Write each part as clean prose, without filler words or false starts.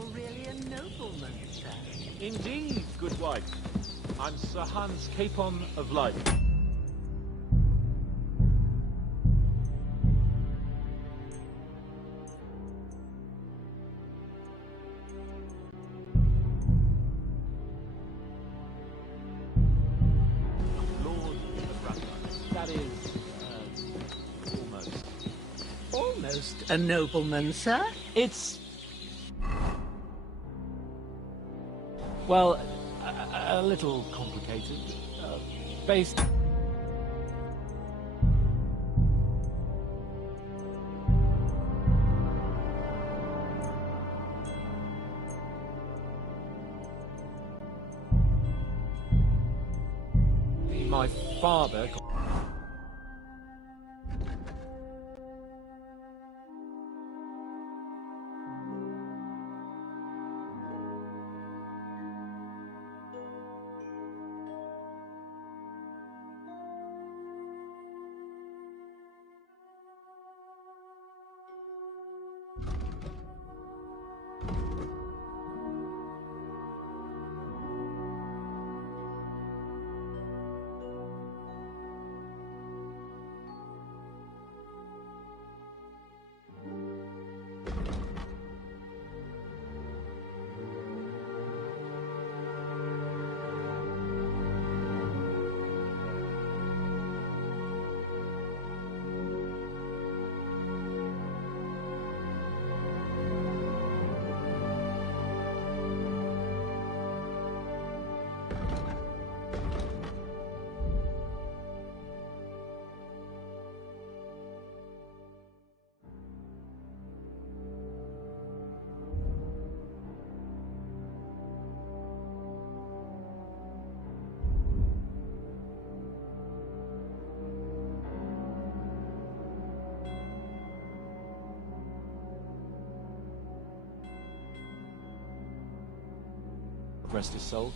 You're really a nobleman, sir. Indeed, good wife. I'm Sir Hans Capon of Life. Lord of Rutland. That is, almost. Almost a nobleman, sir? It's... well, a little complicated. Based... my father... rest his soul.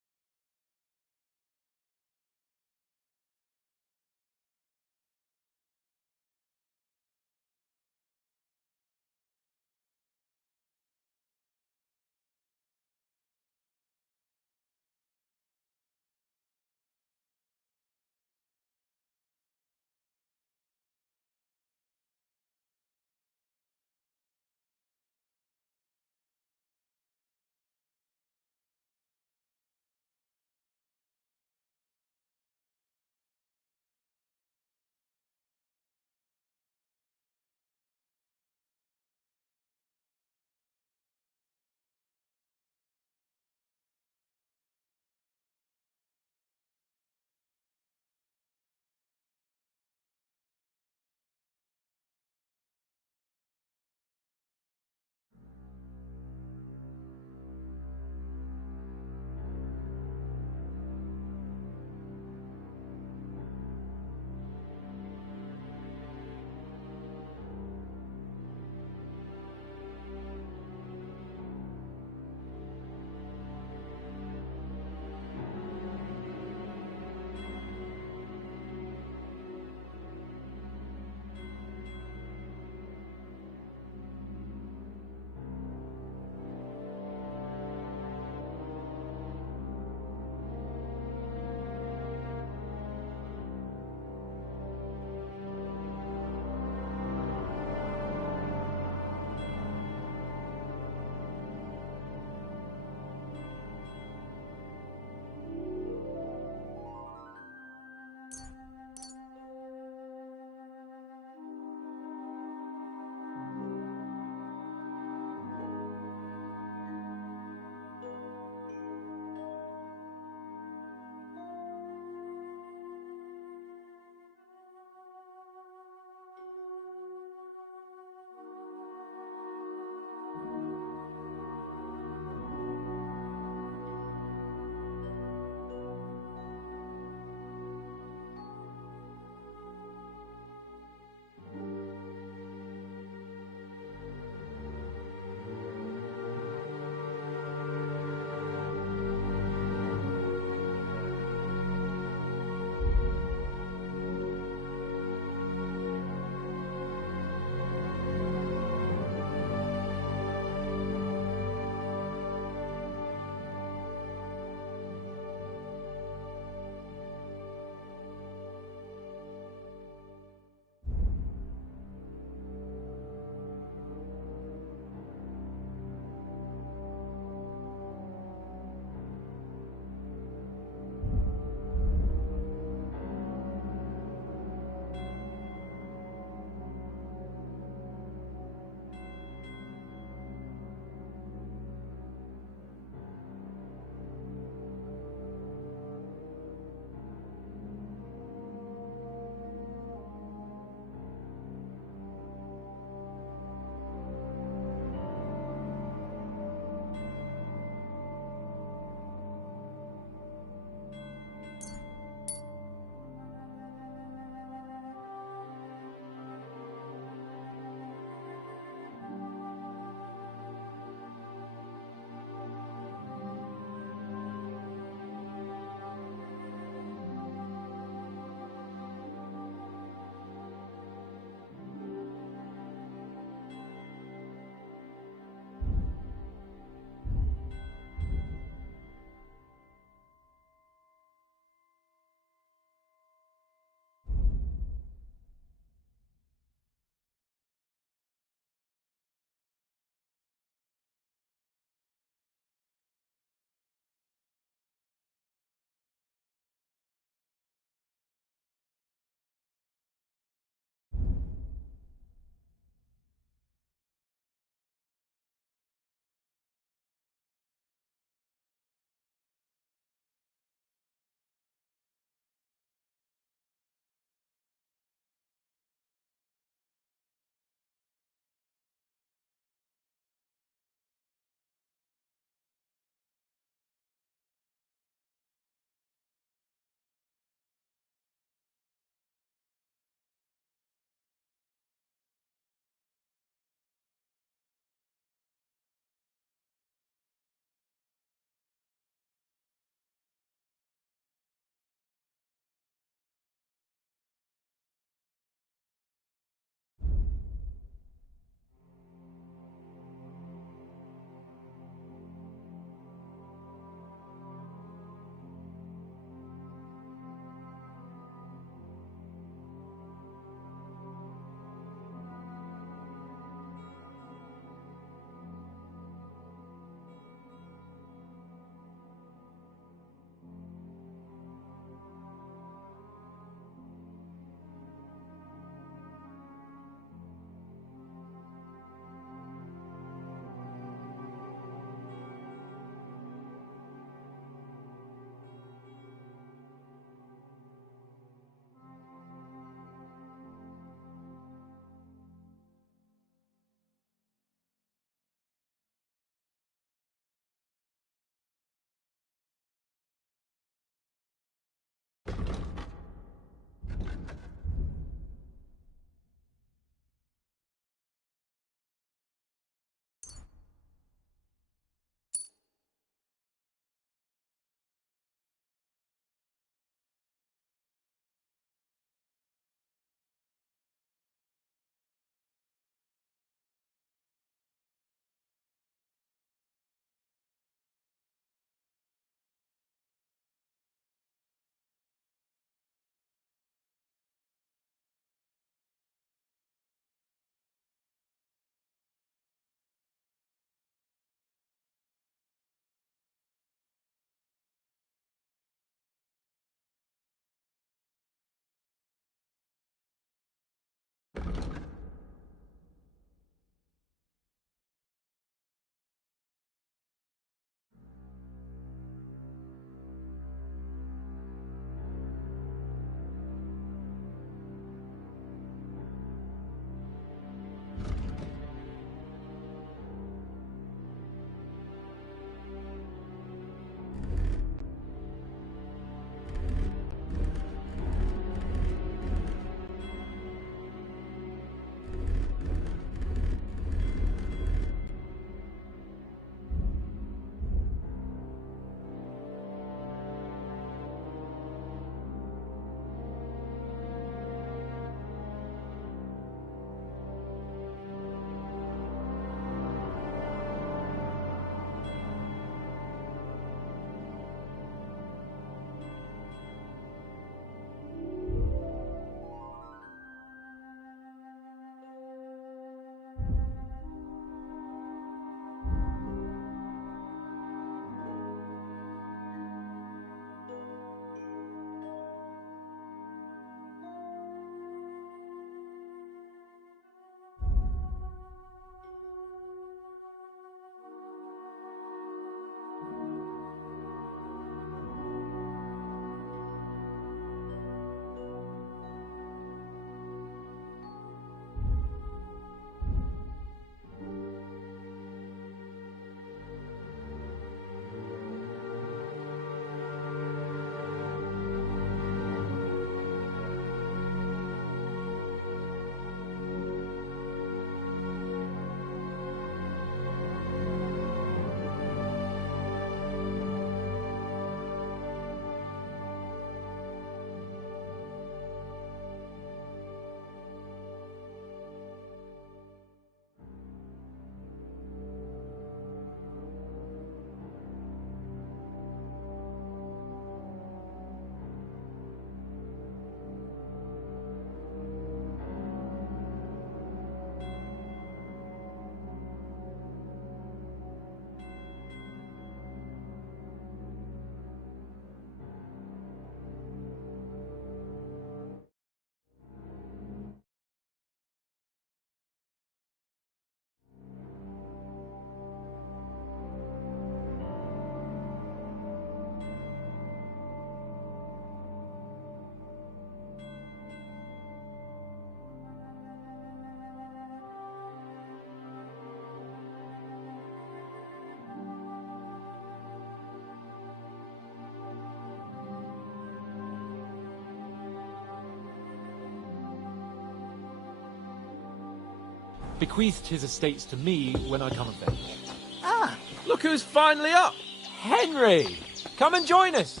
bequeathed his estates to me when I come of age. Ah, Look who's finally up! Henry! Come and join us!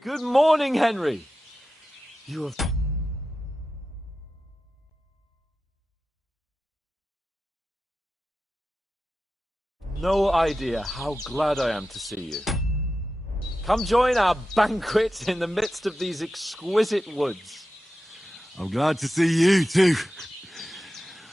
Good morning, Henry! You have... no idea how glad I am to see you. Come join our banquet in the midst of these exquisite woods. I'm glad to see you too.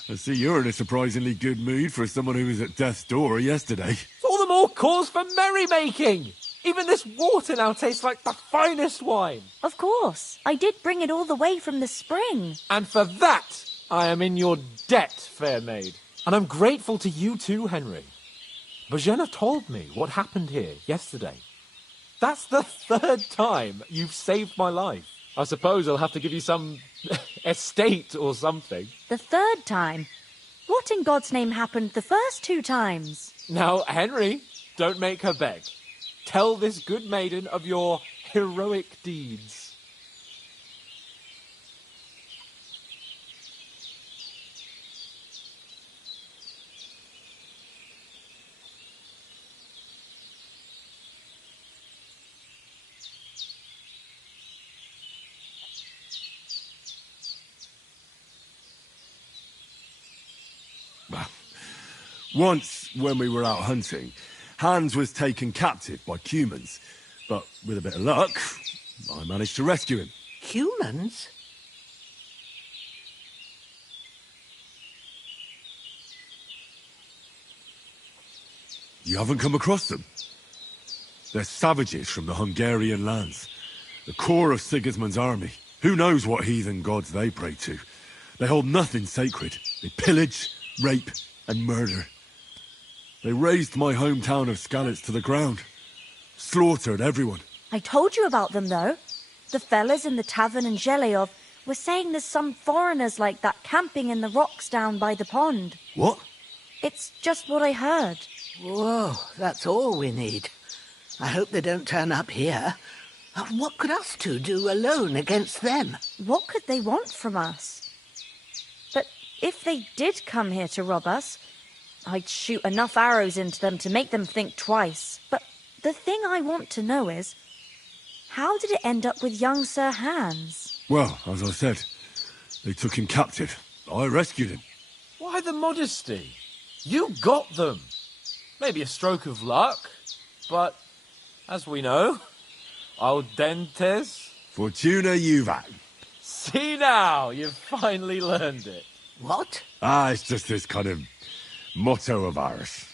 I see you're in a surprisingly good mood for someone who was at death's door yesterday. It's all the more cause for merrymaking! Even this water now tastes like the finest wine. Of course. I did bring it all the way from the spring. And for that, I am in your debt, fair maid. And I'm grateful to you too, Henry. Bojena told me what happened here yesterday. That's the 3rd time you've saved my life. I suppose I'll have to give you some estate or something. The 3rd time? What in God's name happened the first 2 times? Now, Henry, don't make her beg. Tell this good maiden of your heroic deeds. Once, when we were out hunting, Hans was taken captive by humans. But with a bit of luck, I managed to rescue him. humans? You haven't come across them? They're savages from the Hungarian lands. The core of Sigismund's army. Who knows what heathen gods they pray to? They hold nothing sacred. They pillage, rape, and murder. They razed my hometown of Skalitz to the ground. Slaughtered everyone. I told you about them, though. The fellas in the tavern in Zheleov were saying there's some foreigners like that camping in the rocks down by the pond. What? It's just what I heard. Whoa, that's all we need. I hope they don't turn up here. What could us two do alone against them? What could they want from us? But if they did come here to rob us, I'd shoot enough arrows into them to make them think twice. But the thing I want to know is, how did it end up with young Sir Hans? Well, as I said, they took him captive. I rescued him. Why the modesty? You got them. Maybe a stroke of luck, but as we know, audentes. Fortuna juvat. See now, you've finally learned it. What? It's just this kind of motto of ours.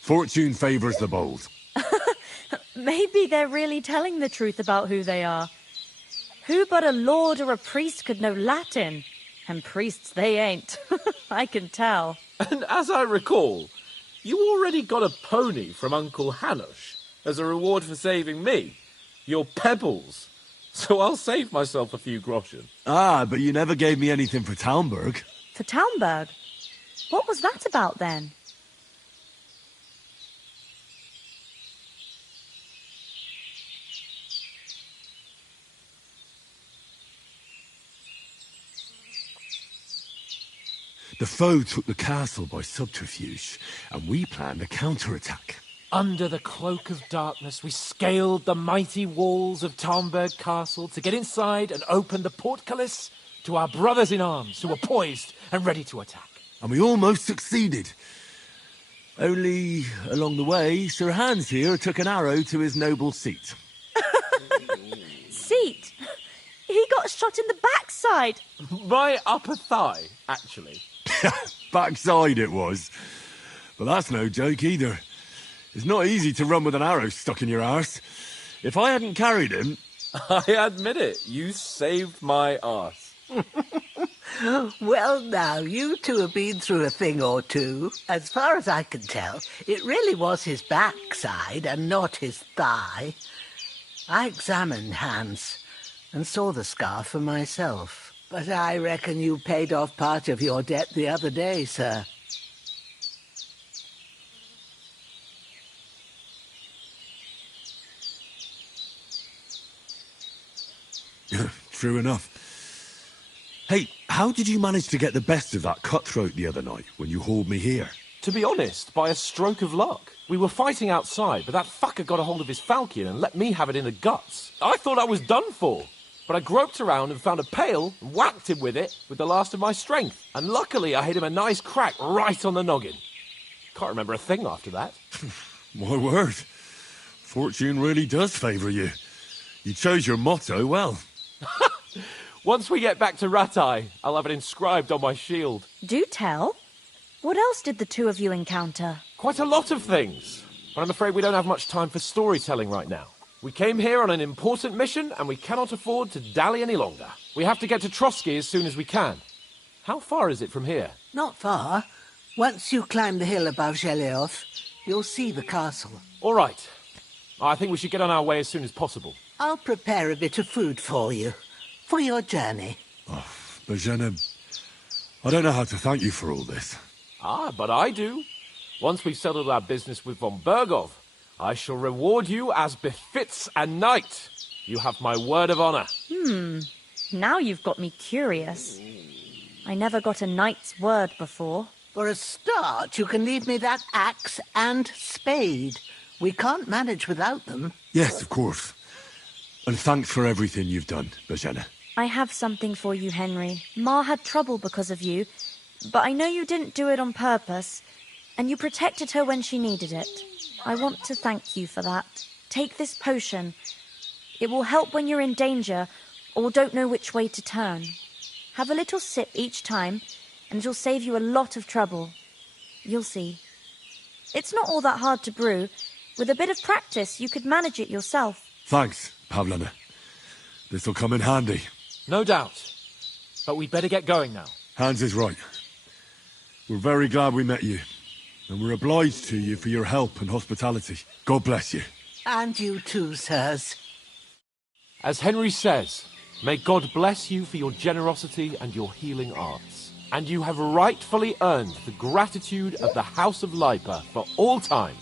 Fortune favours the bold. Maybe they're really telling the truth about who they are. Who but a lord or a priest could know Latin? And priests they ain't. I can tell. And as I recall, you already got a pony from Uncle Hanush as a reward for saving me. Your pebbles. So I'll save myself a few groschen. But you never gave me anything for Talmberg. For Talmberg? What was that about then? The foe took the castle by subterfuge, and we planned a counterattack. Under the cloak of darkness, we scaled the mighty walls of Talmberg Castle to get inside and open the portcullis to our brothers in arms who were poised and ready to attack. And we almost succeeded. Only, along the way, Sir Hans here took an arrow to his noble seat. Seat? He got shot in the backside. My upper thigh, actually. Backside it was. But that's no joke either. It's not easy to run with an arrow stuck in your arse. If I hadn't carried him... I admit it, you saved my arse. Well, now, you two have been through a thing or two. As far as I can tell, it really was his backside and not his thigh. I examined Hans and saw the scar for myself. But I reckon you paid off part of your debt the other day, sir. True enough. Hey, how did you manage to get the best of that cutthroat the other night when you hauled me here? To be honest, by a stroke of luck. We were fighting outside, but that fucker got a hold of his falchion and let me have it in the guts. I thought I was done for. But I groped around and found a pail and whacked him with it with the last of my strength. And luckily I hit him a nice crack right on the noggin. Can't remember a thing after that. My word. Fortune really does favour you. You chose your motto well. Once we get back to Ratai, I'll have it inscribed on my shield. Do tell. What else did the two of you encounter? Quite a lot of things. But I'm afraid we don't have much time for storytelling right now. We came here on an important mission, and we cannot afford to dally any longer. We have to get to Trotsky as soon as we can. How far is it from here? Not far. Once you climb the hill above Zhelioth, you'll see the castle. All right. I think we should get on our way as soon as possible. I'll prepare a bit of food for you, for your journey. Oh, Bozhena, I don't know how to thank you for all this. Ah, but I do. Once we've settled our business with von Bergov, I shall reward you as befits a knight. You have my word of honor. Now you've got me curious. I never got a knight's word before. For a start, you can leave me that axe and spade. We can't manage without them. Yes, of course. And thanks for everything you've done, Bozhena. I have something for you, Henry. Ma had trouble because of you, but I know you didn't do it on purpose, and you protected her when she needed it. I want to thank you for that. Take this potion. It will help when you're in danger or don't know which way to turn. Have a little sip each time, and it'll save you a lot of trouble. You'll see. It's not all that hard to brew. With a bit of practice, you could manage it yourself. Thanks, Pavlana. This'll come in handy. No doubt. But we'd better get going now. Hans is right. We're very glad we met you. And we're obliged to you for your help and hospitality. God bless you. And you too, sirs. As Henry says, may God bless you for your generosity and your healing arts. And you have rightfully earned the gratitude of the House of Lipa for all time.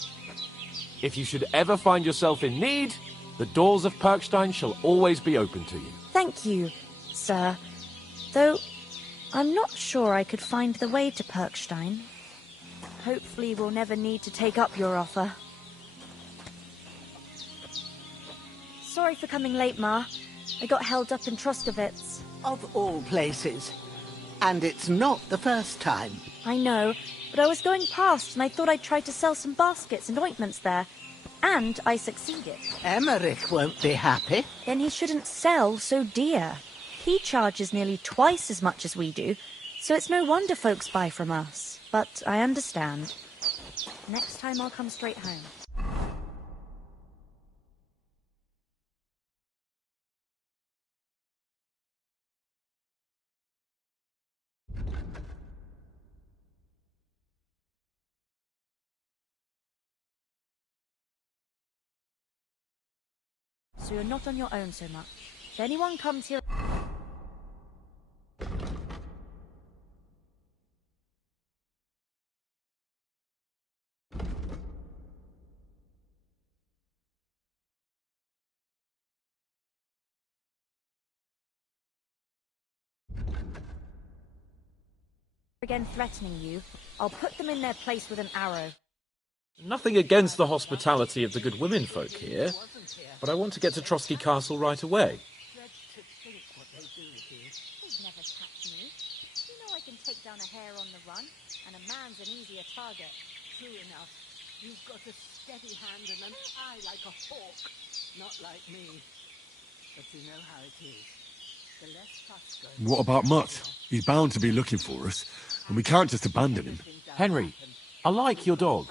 If you should ever find yourself in need, the doors of Perkstein shall always be open to you. Thank you, sir. Though, I'm not sure I could find the way to Perkstein. Hopefully we'll never need to take up your offer. Sorry for coming late, Ma. I got held up in Troskovitz. Of all places. And it's not the first time. I know, but I was going past and I thought I'd try to sell some baskets and ointments there. And I succeeded. Emmerich won't be happy. Then he shouldn't sell so dear. He charges nearly twice as much as we do, so it's no wonder folks buy from us. But I understand. Next time I'll come straight home. So you're not on your own so much. If anyone comes here... again threatening you, I'll put them in their place with an arrow. Nothing against the hospitality of the good women folk here, but I want to get to Trotsky Castle right away. They'd never catch me. You know I can take down a hare on the run, and a man's an easier target. True enough. You've got a steady hand and an eye like a hawk. Not like me. But you know how it is. The less fuss goes... What about Mutt? He's bound to be looking for us, and we can't just abandon him. Henry, I like your dog,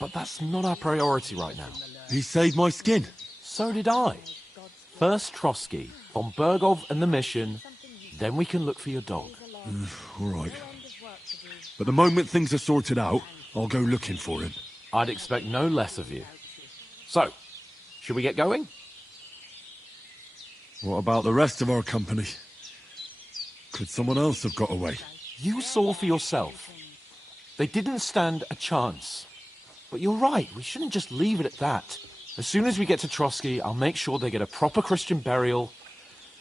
but that's not our priority right now. He saved my skin. So did I. First Trotsky, von Bergov and the mission, then we can look for your dog. All right. But the moment things are sorted out, I'll go looking for him. I'd expect no less of you. So, should we get going? What about the rest of our company? Could someone else have got away? You saw for yourself. They didn't stand a chance. But you're right, we shouldn't just leave it at that. As soon as we get to Trotsky, I'll make sure they get a proper Christian burial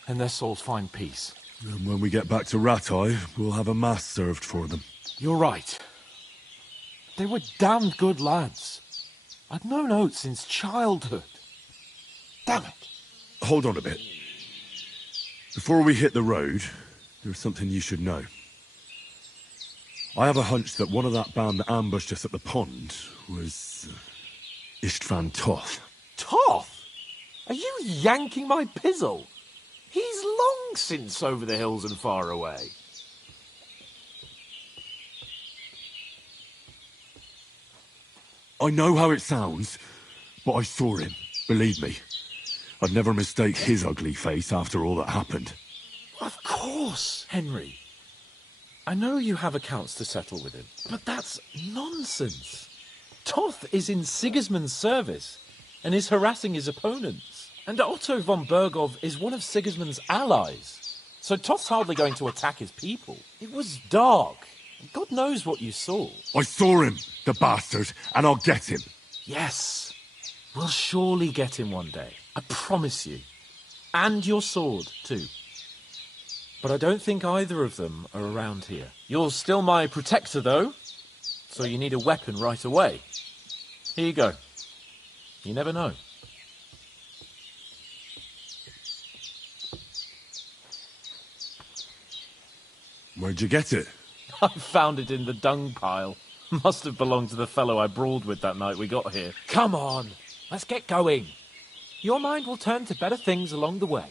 and their souls find peace. And when we get back to Rattay, we'll have a mass served for them. You're right. They were damned good lads. I'd known Oates since childhood. Damn it. Hold on a bit. Before we hit the road, there's something you should know. I have a hunch that one of that band that ambushed us at the pond was Istvan Toth. Toth? Are you yanking my pizzle? He's long since over the hills and far away. I know how it sounds, but I saw him. Believe me. I'd never mistake his ugly face after all that happened. Of course, Henry. I know you have accounts to settle with him, but that's nonsense. Toth is in Sigismund's service and is harassing his opponents. And Otto von Bergov is one of Sigismund's allies. So Toth's hardly going to attack his people. It was dark. God knows what you saw. I saw him, the bastard, and I'll get him. Yes. We'll surely get him one day. I promise you. And your sword, too. But I don't think either of them are around here. You're still my protector, though. So you need a weapon right away. Here you go. You never know. Where'd you get it? I found it in the dung pile. Must have belonged to the fellow I brawled with that night we got here. Come on, let's get going. Your mind will turn to better things along the way.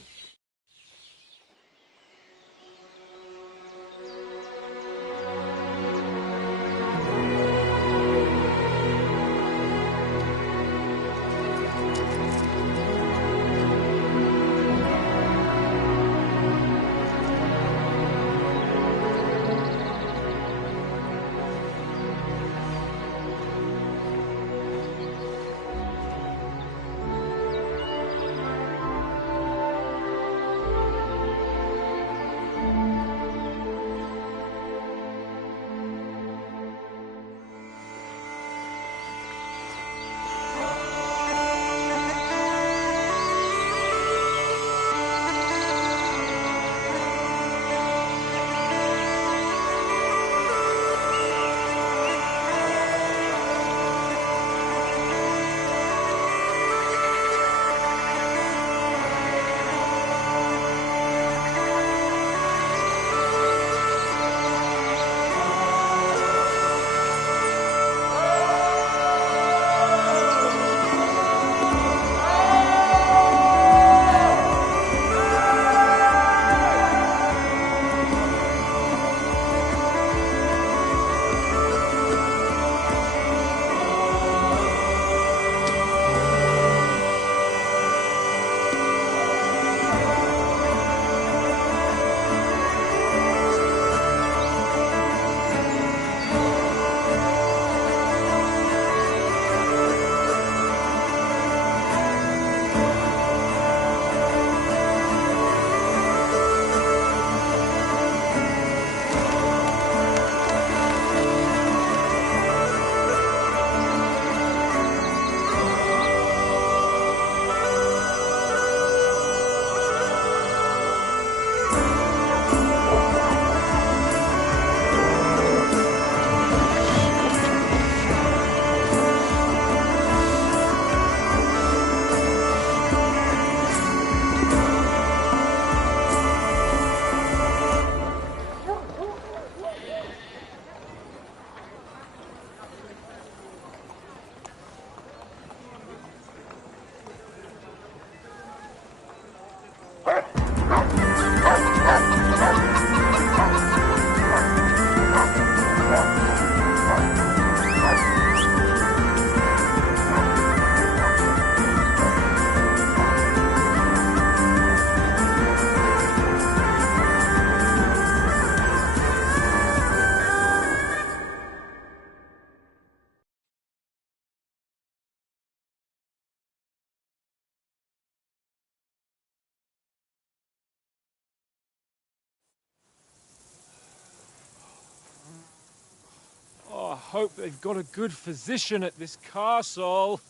I hope they've got a good physician at this castle.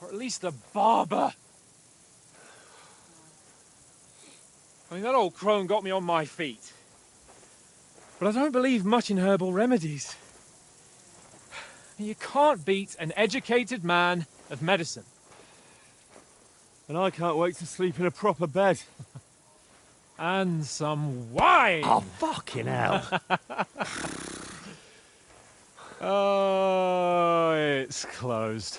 Or at least a barber. I mean, that old crone got me on my feet. But I don't believe much in herbal remedies. You can't beat an educated man of medicine. And I can't wait to sleep in a proper bed. And some wine! Oh, fucking hell. Oh, it's closed.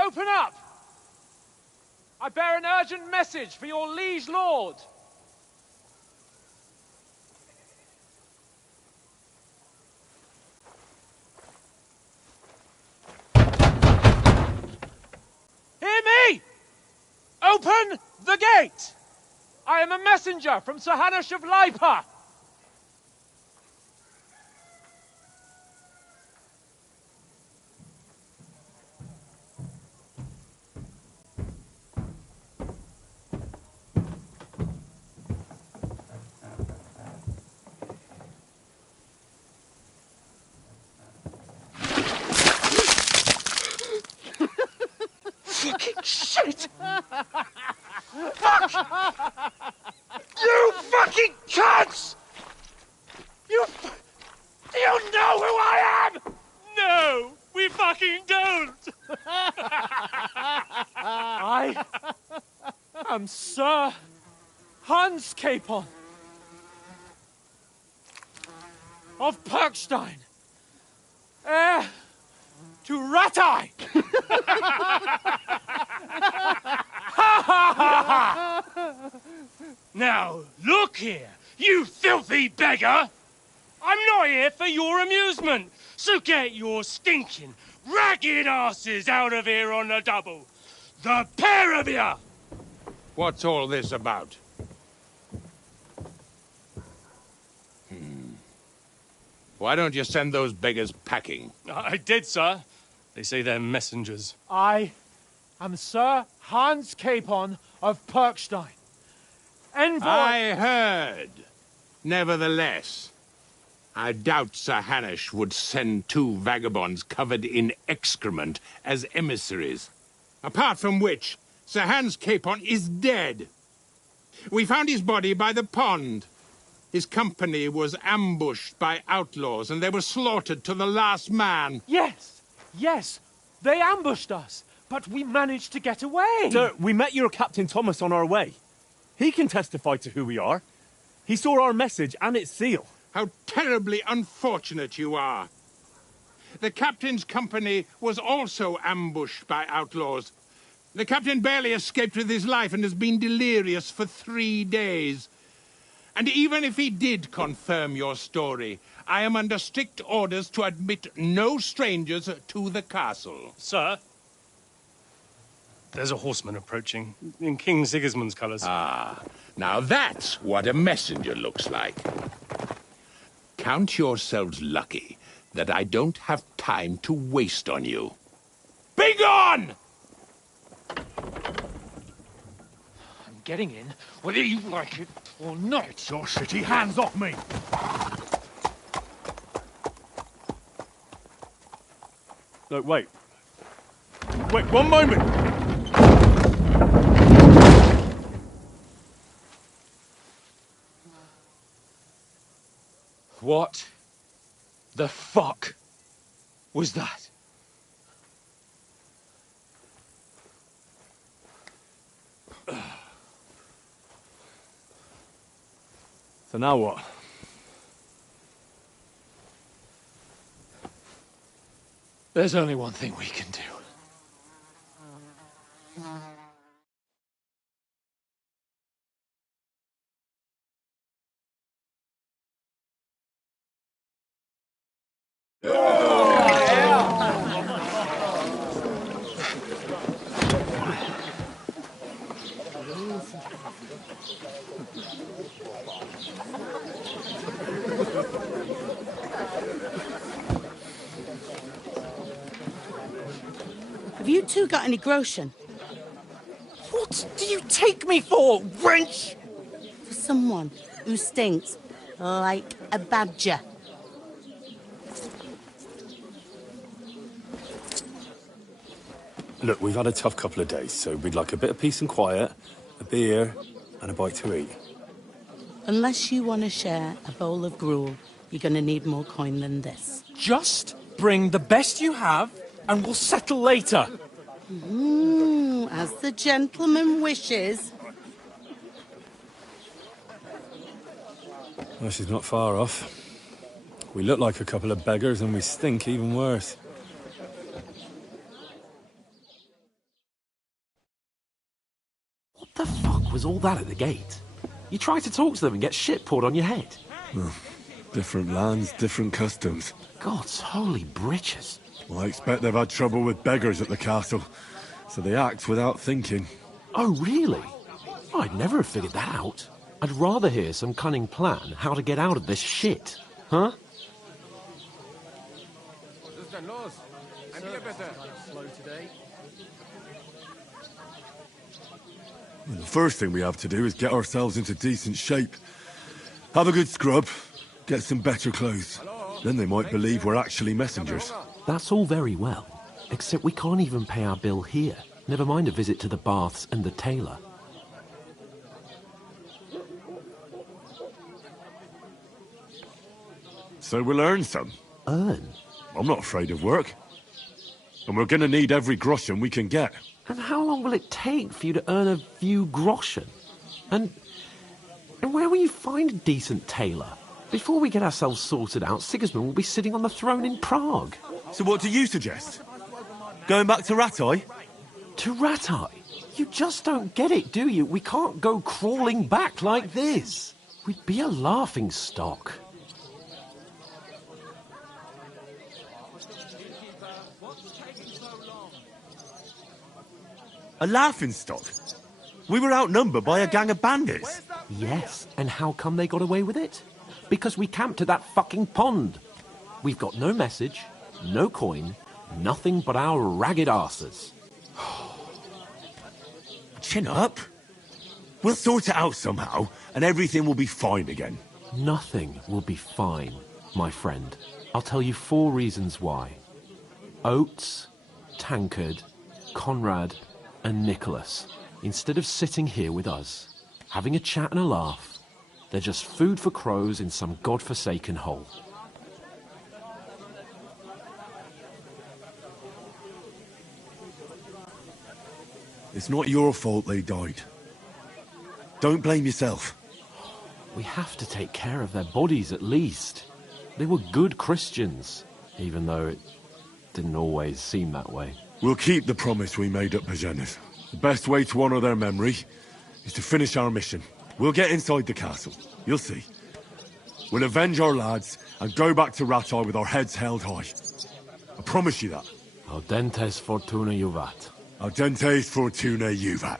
Open up! I bear an urgent message for your liege lord. Hear me! Open the gate! I am a messenger from Sir Hanush of Lipa. Fucking shit! Fuck! You fucking cunts! Do you know who I am? No, we fucking don't. I am Sir Hans Capon of Perkstein, heir to Ratai. Now, look here, you filthy beggar! I'm not here for your amusement, so get your stinking, ragged asses out of here on the double. The pair of you! What's all this about? Why don't you send those beggars packing? I did, sir. They say they're messengers. I am Sir Hans Capon of Perkstein, envoy. I heard. Nevertheless, I doubt Sir Hanush would send two vagabonds covered in excrement as emissaries. Apart from which, Sir Hans Capon is dead. We found his body by the pond. His company was ambushed by outlaws, and they were slaughtered to the last man. Yes, they ambushed us, but we managed to get away. Sir, we met your Captain Thomas on our way. He can testify to who we are. He saw our message and its seal. How terribly unfortunate you are. The captain's company was also ambushed by outlaws. The captain barely escaped with his life and has been delirious for 3 days. And even if he did confirm your story, I am under strict orders to admit no strangers to the castle. Sir, there's a horseman approaching, in King Sigismund's colours. Ah, now that's what a messenger looks like. Count yourselves lucky that I don't have time to waste on you. Be gone! I'm getting in, whether you like it or not. Your shitty hands off me! No, wait. Wait, one moment! What the fuck was that? So now what? There's only one thing we can do. Have you two got any groschen? What What do you take me for, wench? For someone who stinks like a badger. Look, we've had a tough couple of days, so we'd like a bit of peace and quiet, a beer, and a bite to eat. Unless you want to share a bowl of gruel, you're going to need more coin than this. Just bring the best you have, and we'll settle later. As the gentleman wishes. Well, she's not far off. We look like a couple of beggars, and we stink even worse. What the fuck was all that at the gate? You try to talk to them and get shit poured on your head. Well, different lands, different customs. God's holy britches. Well, I expect they've had trouble with beggars at the castle, so they act without thinking. Oh, really? I'd never have figured that out. I'd rather hear some cunning plan how to get out of this shit. Huh? Well, the first thing we have to do is get ourselves into decent shape. Have a good scrub, get some better clothes. Then they might believe we're actually messengers. That's all very well, except we can't even pay our bill here. Never mind a visit to the baths and the tailor. So we'll earn some. Earn? I'm not afraid of work. And we're gonna need every groschen we can get. And how long will it take for you to earn a few groschen? And where will you find a decent tailor? Before we get ourselves sorted out, Sigismund will be sitting on the throne in Prague. So what do you suggest? Going back to Ratai? To Ratai? You just don't get it, do you? We can't go crawling back like this. We'd be a laughing stock. A laughingstock? We were outnumbered by a gang of bandits. Yes, and how come they got away with it? Because we camped at that fucking pond. We've got no message, no coin, nothing but our ragged arses. Chin up. We'll sort it out somehow, and everything will be fine again. Nothing will be fine, my friend. I'll tell you 4 reasons why. Oates, Tankard, Conrad, and Nicholas, instead of sitting here with us, having a chat and a laugh, they're just food for crows in some godforsaken hole. It's not your fault they died. Don't blame yourself. We have to take care of their bodies at least. They were good Christians, even though it didn't always seem that way. We'll keep the promise we made at Bajena's. The best way to honor their memory is to finish our mission. We'll get inside the castle. You'll see. We'll avenge our lads and go back to Ratai with our heads held high. I promise you that. Audentes fortuna juvat. Audentes fortuna juvat.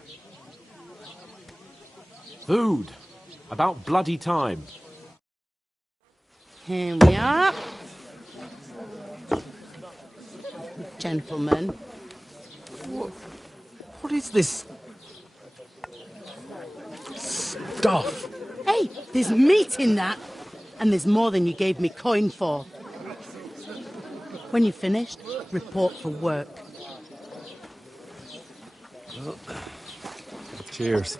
Food. About bloody time. Here we are. Gentlemen. What is this stuff? Hey, there's meat in that. And there's more than you gave me coin for. When you're finished, report for work. Cheers.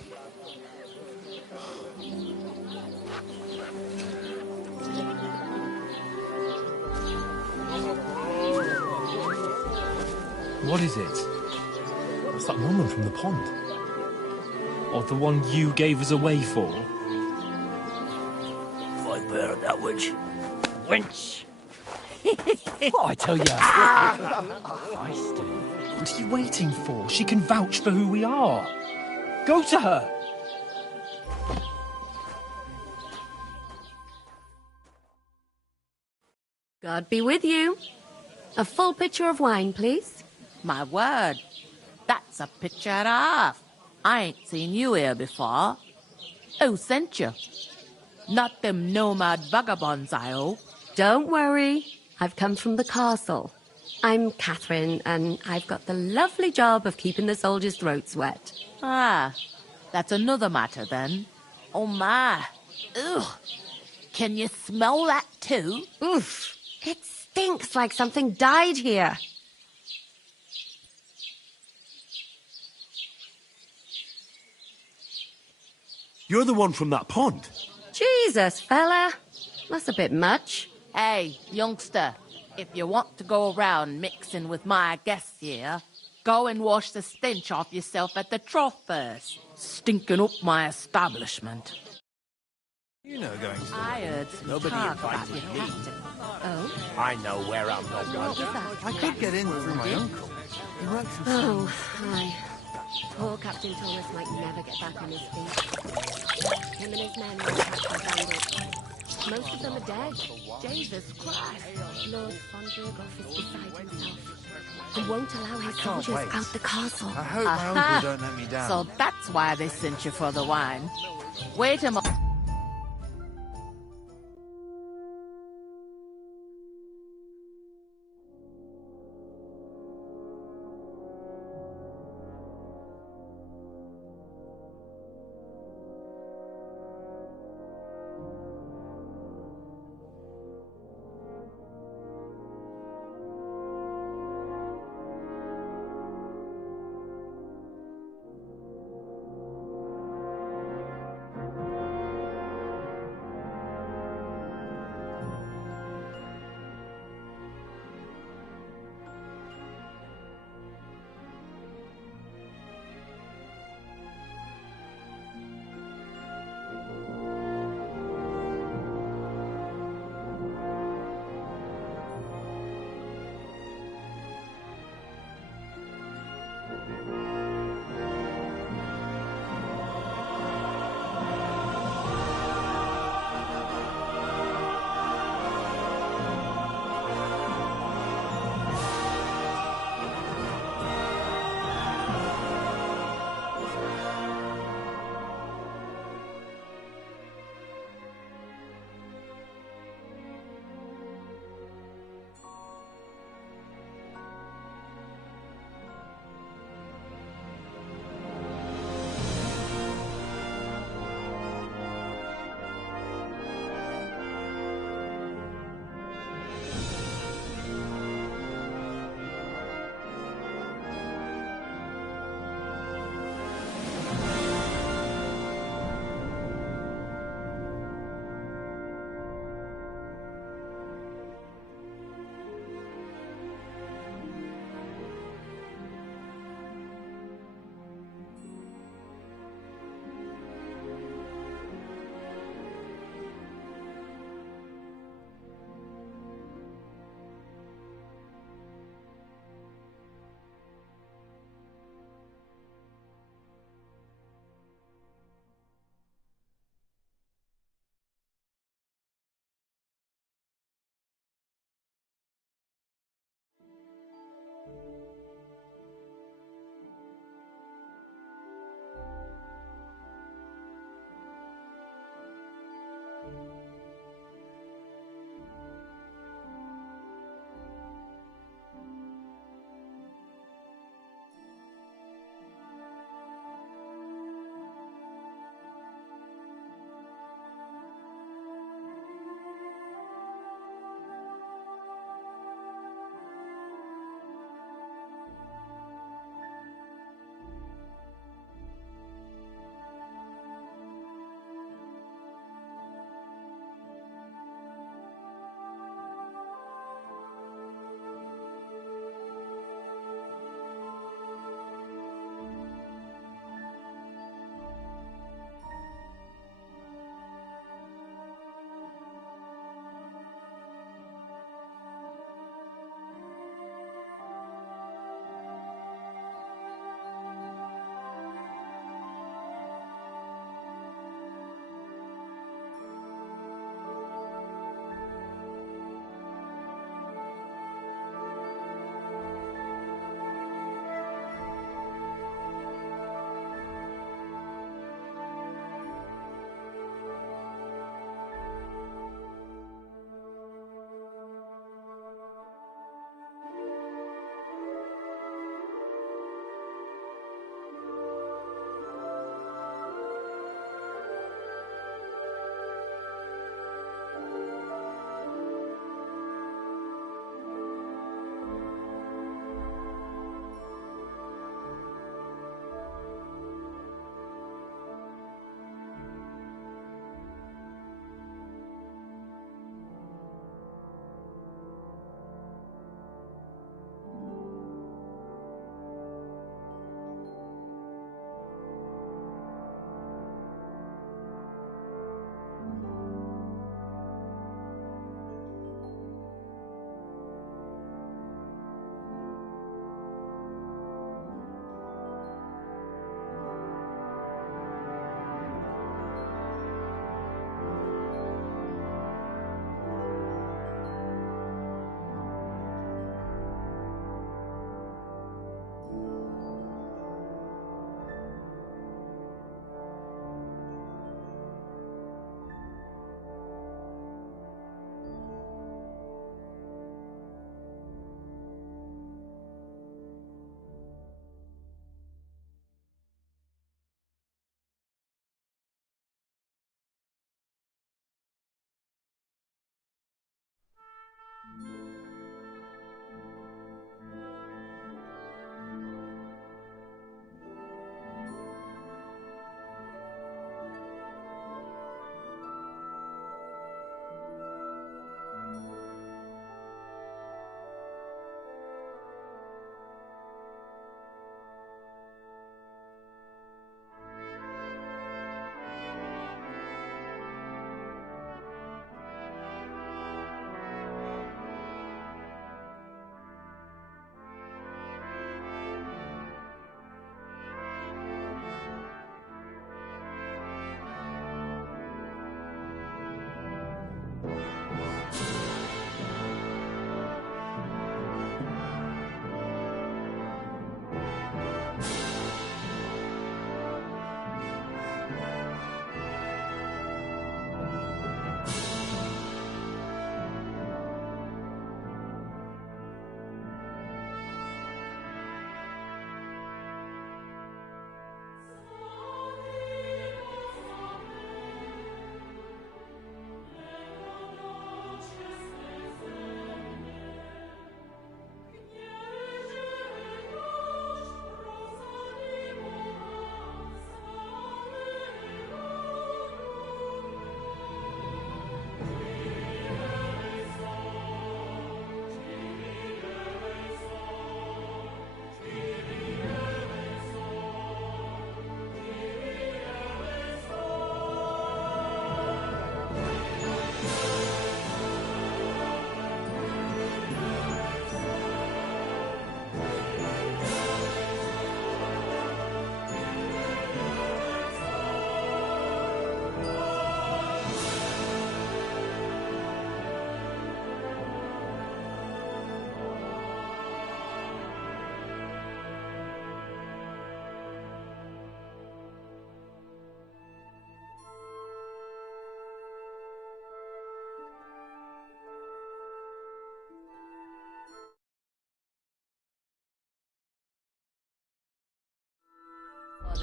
What is it? It's that woman from the pond. Or the one you gave us away for? If I bear that wench. Wench! Oh, I tell you. What are you waiting for? She can vouch for who we are. Go to her. God be with you. A full pitcher of wine, please. My word, that's a picture and a half. I ain't seen you here before. Who sent you? Not them nomad vagabonds, I hope. Don't worry. I've come from the castle. I'm Catherine, and I've got the lovely job of keeping the soldiers' throats wet. Ah, that's another matter then. Oh my. Ugh. Can you smell that too? Oof. It stinks like something died here. You're the one from that pond. Jesus, fella. That's a bit much. Hey, youngster, if you want to go around mixing with my guests here, go and wash the stench off yourself at the trough first. Stinking up my establishment. You know going to I heard Nobody talk about invited your me. captain. Oh? I know where I'm not What was going. that? I could get in through my uncle. He works in Oh, hi. Poor Captain Thomas might never get back on his feet. Him and his men were attacked by bandits. Most of them are dead. Jesus Christ. Lord Fondurgoff is beside himself and won't allow his can't soldiers wait. out the castle. I hope my Aha. uncle don't let me down. So that's why they sent you for the wine. Wait a moment.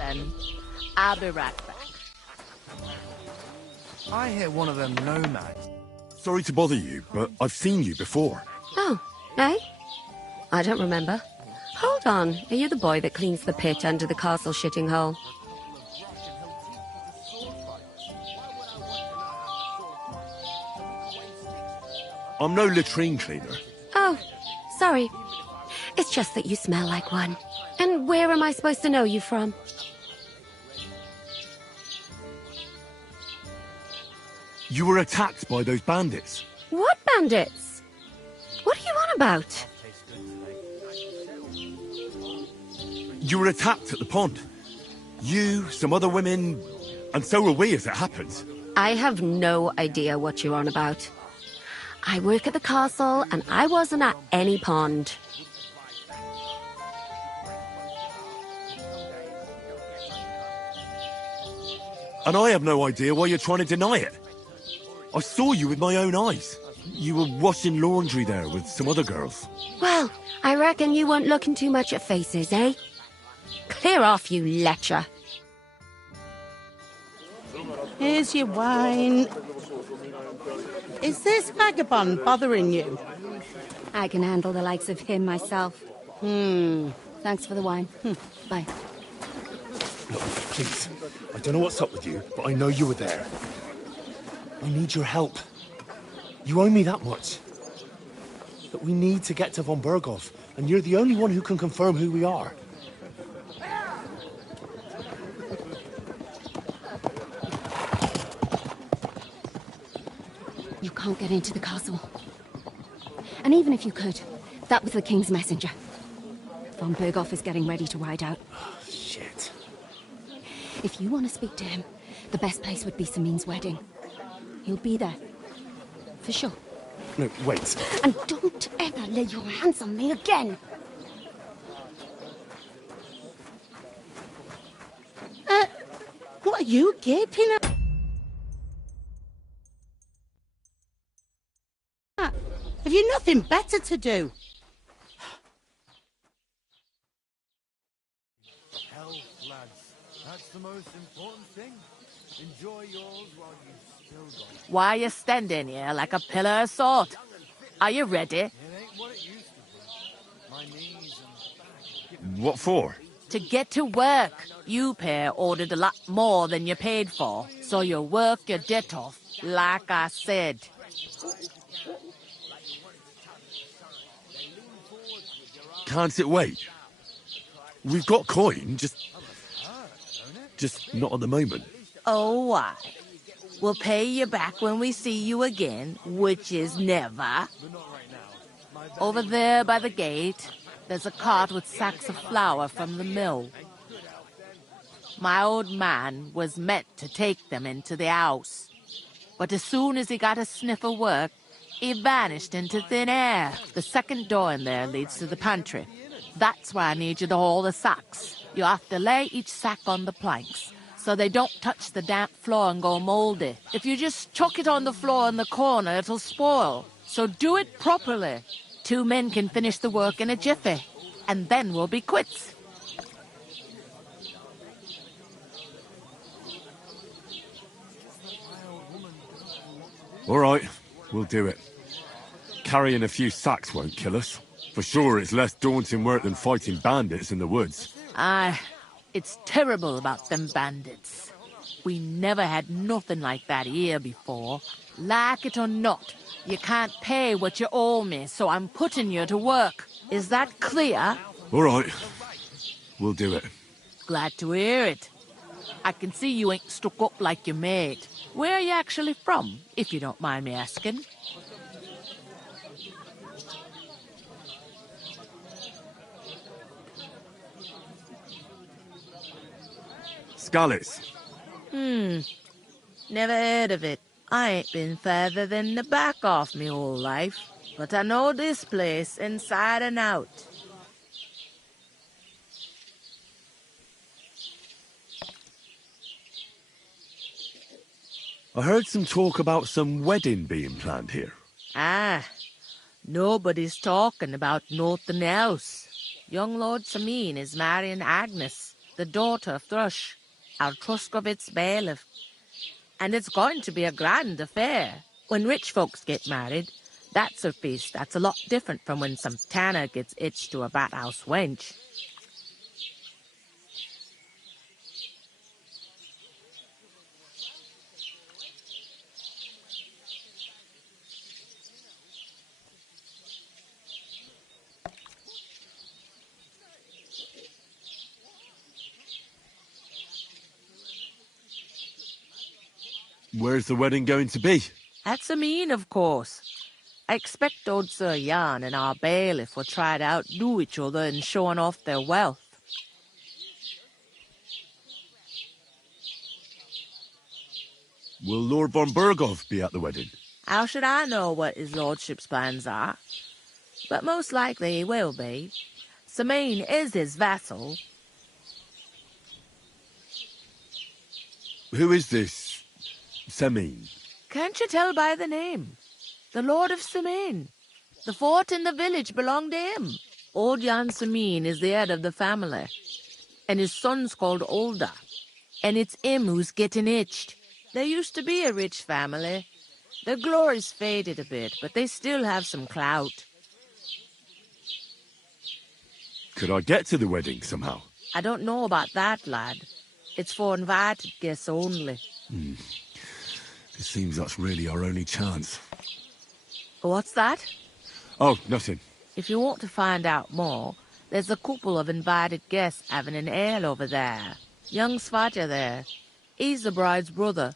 then. I'll be right back. I hear one of them nomads. Sorry to bother you, but I've seen you before. Oh, eh? I don't remember. Hold on, are you the boy that cleans the pit under the castle shitting hole? I'm no latrine cleaner. Oh, sorry. It's just that you smell like one. And where am I supposed to know you from? You were attacked by those bandits. What bandits? What are you on about? You were attacked at the pond. You, some other women, and so were we as it happens. I have no idea what you're on about. I work at the castle, and I wasn't at any pond. And I have no idea why you're trying to deny it. I saw you with my own eyes. You were washing laundry there with some other girls. Well, I reckon you weren't looking too much at faces, eh? Clear off, you lecher. Here's your wine. Is this vagabond bothering you? I can handle the likes of him myself. Thanks for the wine. Bye. Look, please. I don't know what's up with you, but I know you were there. I need your help. You owe me that much. But we need to get to von Berghoff, and you're the only one who can confirm who we are. You can't get into the castle. And even if you could, that was the King's messenger. Von Berghoff is getting ready to ride out. Oh, shit. If you want to speak to him, the best place would be Samin's wedding. He'll be there. For sure. No, wait. And don't ever lay your hands on me again! What are you gaping at? Have you nothing better to do? Health, lads. That's the most important thing. Enjoy yours while you've still got it. Why are you standing here like a pillar of salt? Are you ready? It ain't what it used to be. My knees and back. What for? To get to work. You pair ordered a lot more than you paid for, so you work your debt off, like I said. Can't it wait? We've got coin, just not at the moment. Oh, why? We'll pay you back when we see you again, which is never. Over there by the gate, there's a cart with sacks of flour from the mill. My old man was meant to take them into the house. But as soon as he got a sniff of work, he vanished into thin air. The second door in there leads to the pantry. That's why I need you to haul the sacks. You have to lay each sack on the planks, so they don't touch the damp floor and go moldy. If you just chuck it on the floor in the corner, it'll spoil. So do it properly. 2 men can finish the work in a jiffy, and then we'll be quits. All right, we'll do it. Carrying a few sacks won't kill us. For sure, it's less daunting work than fighting bandits in the woods. Aye, it's terrible about them bandits. We never had nothing like that here before. Like it or not, you can't pay what you owe me, so I'm putting you to work. Is that clear? All right, we'll do it. Glad to hear it. I can see you ain't stuck up like your mate. Where are you actually from, if you don't mind me asking? Skalitz. Never heard of it. I ain't been further than the back off me whole life, but I know this place inside and out. I heard some talk about some wedding being planned here. Ah, nobody's talking about nothing else. Young Lord Samin is marrying Agnes. the daughter of Thrush, our Truskovitz bailiff. And it's going to be a grand affair. When rich folks get married, that's a feast that's a lot different from when some tanner gets hitched to a bathhouse wench. Where's the wedding going to be? At Sameen, of course. I expect old Sir Jan and our bailiff will try to outdo each other in showing off their wealth. Will Lord von Berghoff be at the wedding? How should I know what his lordship's plans are? But most likely he will be. Sameen is his vassal. Who is this Semin? Can't you tell by the name? The Lord of Sameen. The fort and the village belong to him. Old Jan Sameen is the head of the family, and his son's called Olda, and it's him who's getting itched. There used to be a rich family. Their glory's faded a bit, but they still have some clout. Could I get to the wedding somehow? I don't know about that, lad. It's for invited guests only. It seems that's really our only chance. What's that? Oh, nothing. If you want to find out more, there's a couple of invited guests having an ale over there. Young Svatja there. He's the bride's brother.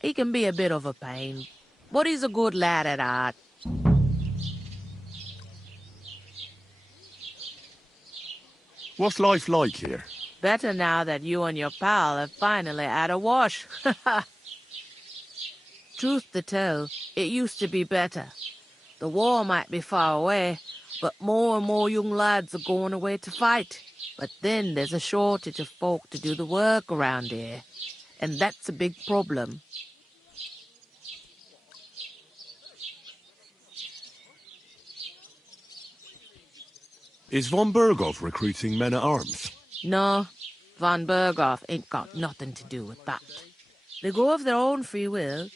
He can be a bit of a pain, but he's a good lad at heart. What's life like here? Better now that you and your pal have finally had a wash. Truth to tell, it used to be better. The war might be far away, but more and more young lads are going away to fight. But then there's a shortage of folk to do the work around here, and that's a big problem. Is von Berghoff recruiting men-at-arms? No, von Berghoff ain't got nothing to do with that. They go of their own free will.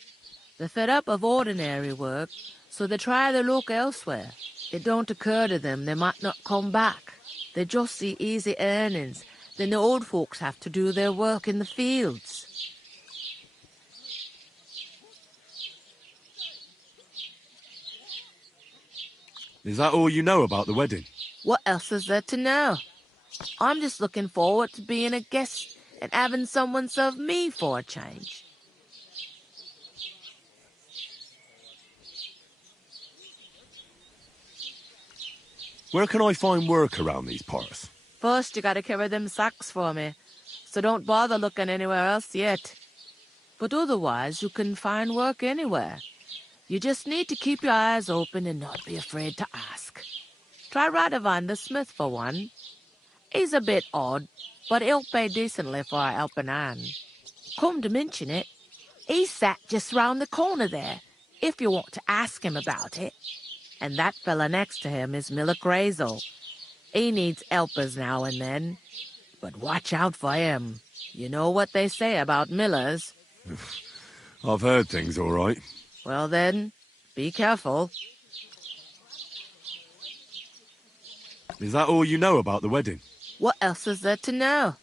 They're fed up of ordinary work, so they try their luck elsewhere. It don't occur to them they might not come back. They just see easy earnings. Then the old folks have to do their work in the fields. Is that all you know about the wedding? What else is there to know? I'm just looking forward to being a guest and having someone serve me for a change. Where can I find work around these parts? First, you gotta carry them sacks for me, so don't bother looking anywhere else yet. But otherwise, you can find work anywhere. You just need to keep your eyes open and not be afraid to ask. Try Radovan the smith for one. He's a bit odd, but he'll pay decently for a helping hand. Come to mention it, he's sat just round the corner there, if you want to ask him about it. And that fella next to him is Miller Crazel. He needs helpers now and then. But watch out for him. You know what they say about Millers. I've heard things all right. Well then, be careful. Is that all you know about the wedding? What else is there to know?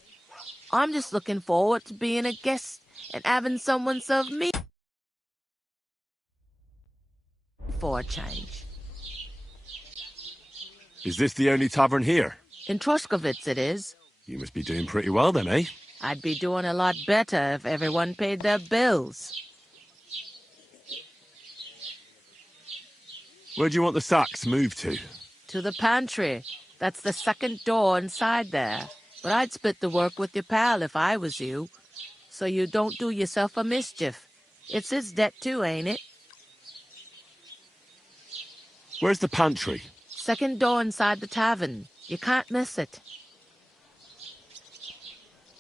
I'm just looking forward to being a guest and having someone serve me for a change. Is this the only tavern here? In Truskovitz it is. You must be doing pretty well then, eh? I'd be doing a lot better if everyone paid their bills. Where do you want the sacks moved to? To the pantry. That's the second door inside there. But I'd split the work with your pal if I was you. So you don't do yourself a mischief. It's his debt too, ain't it? Where's the pantry? Second door inside the tavern. You can't miss it.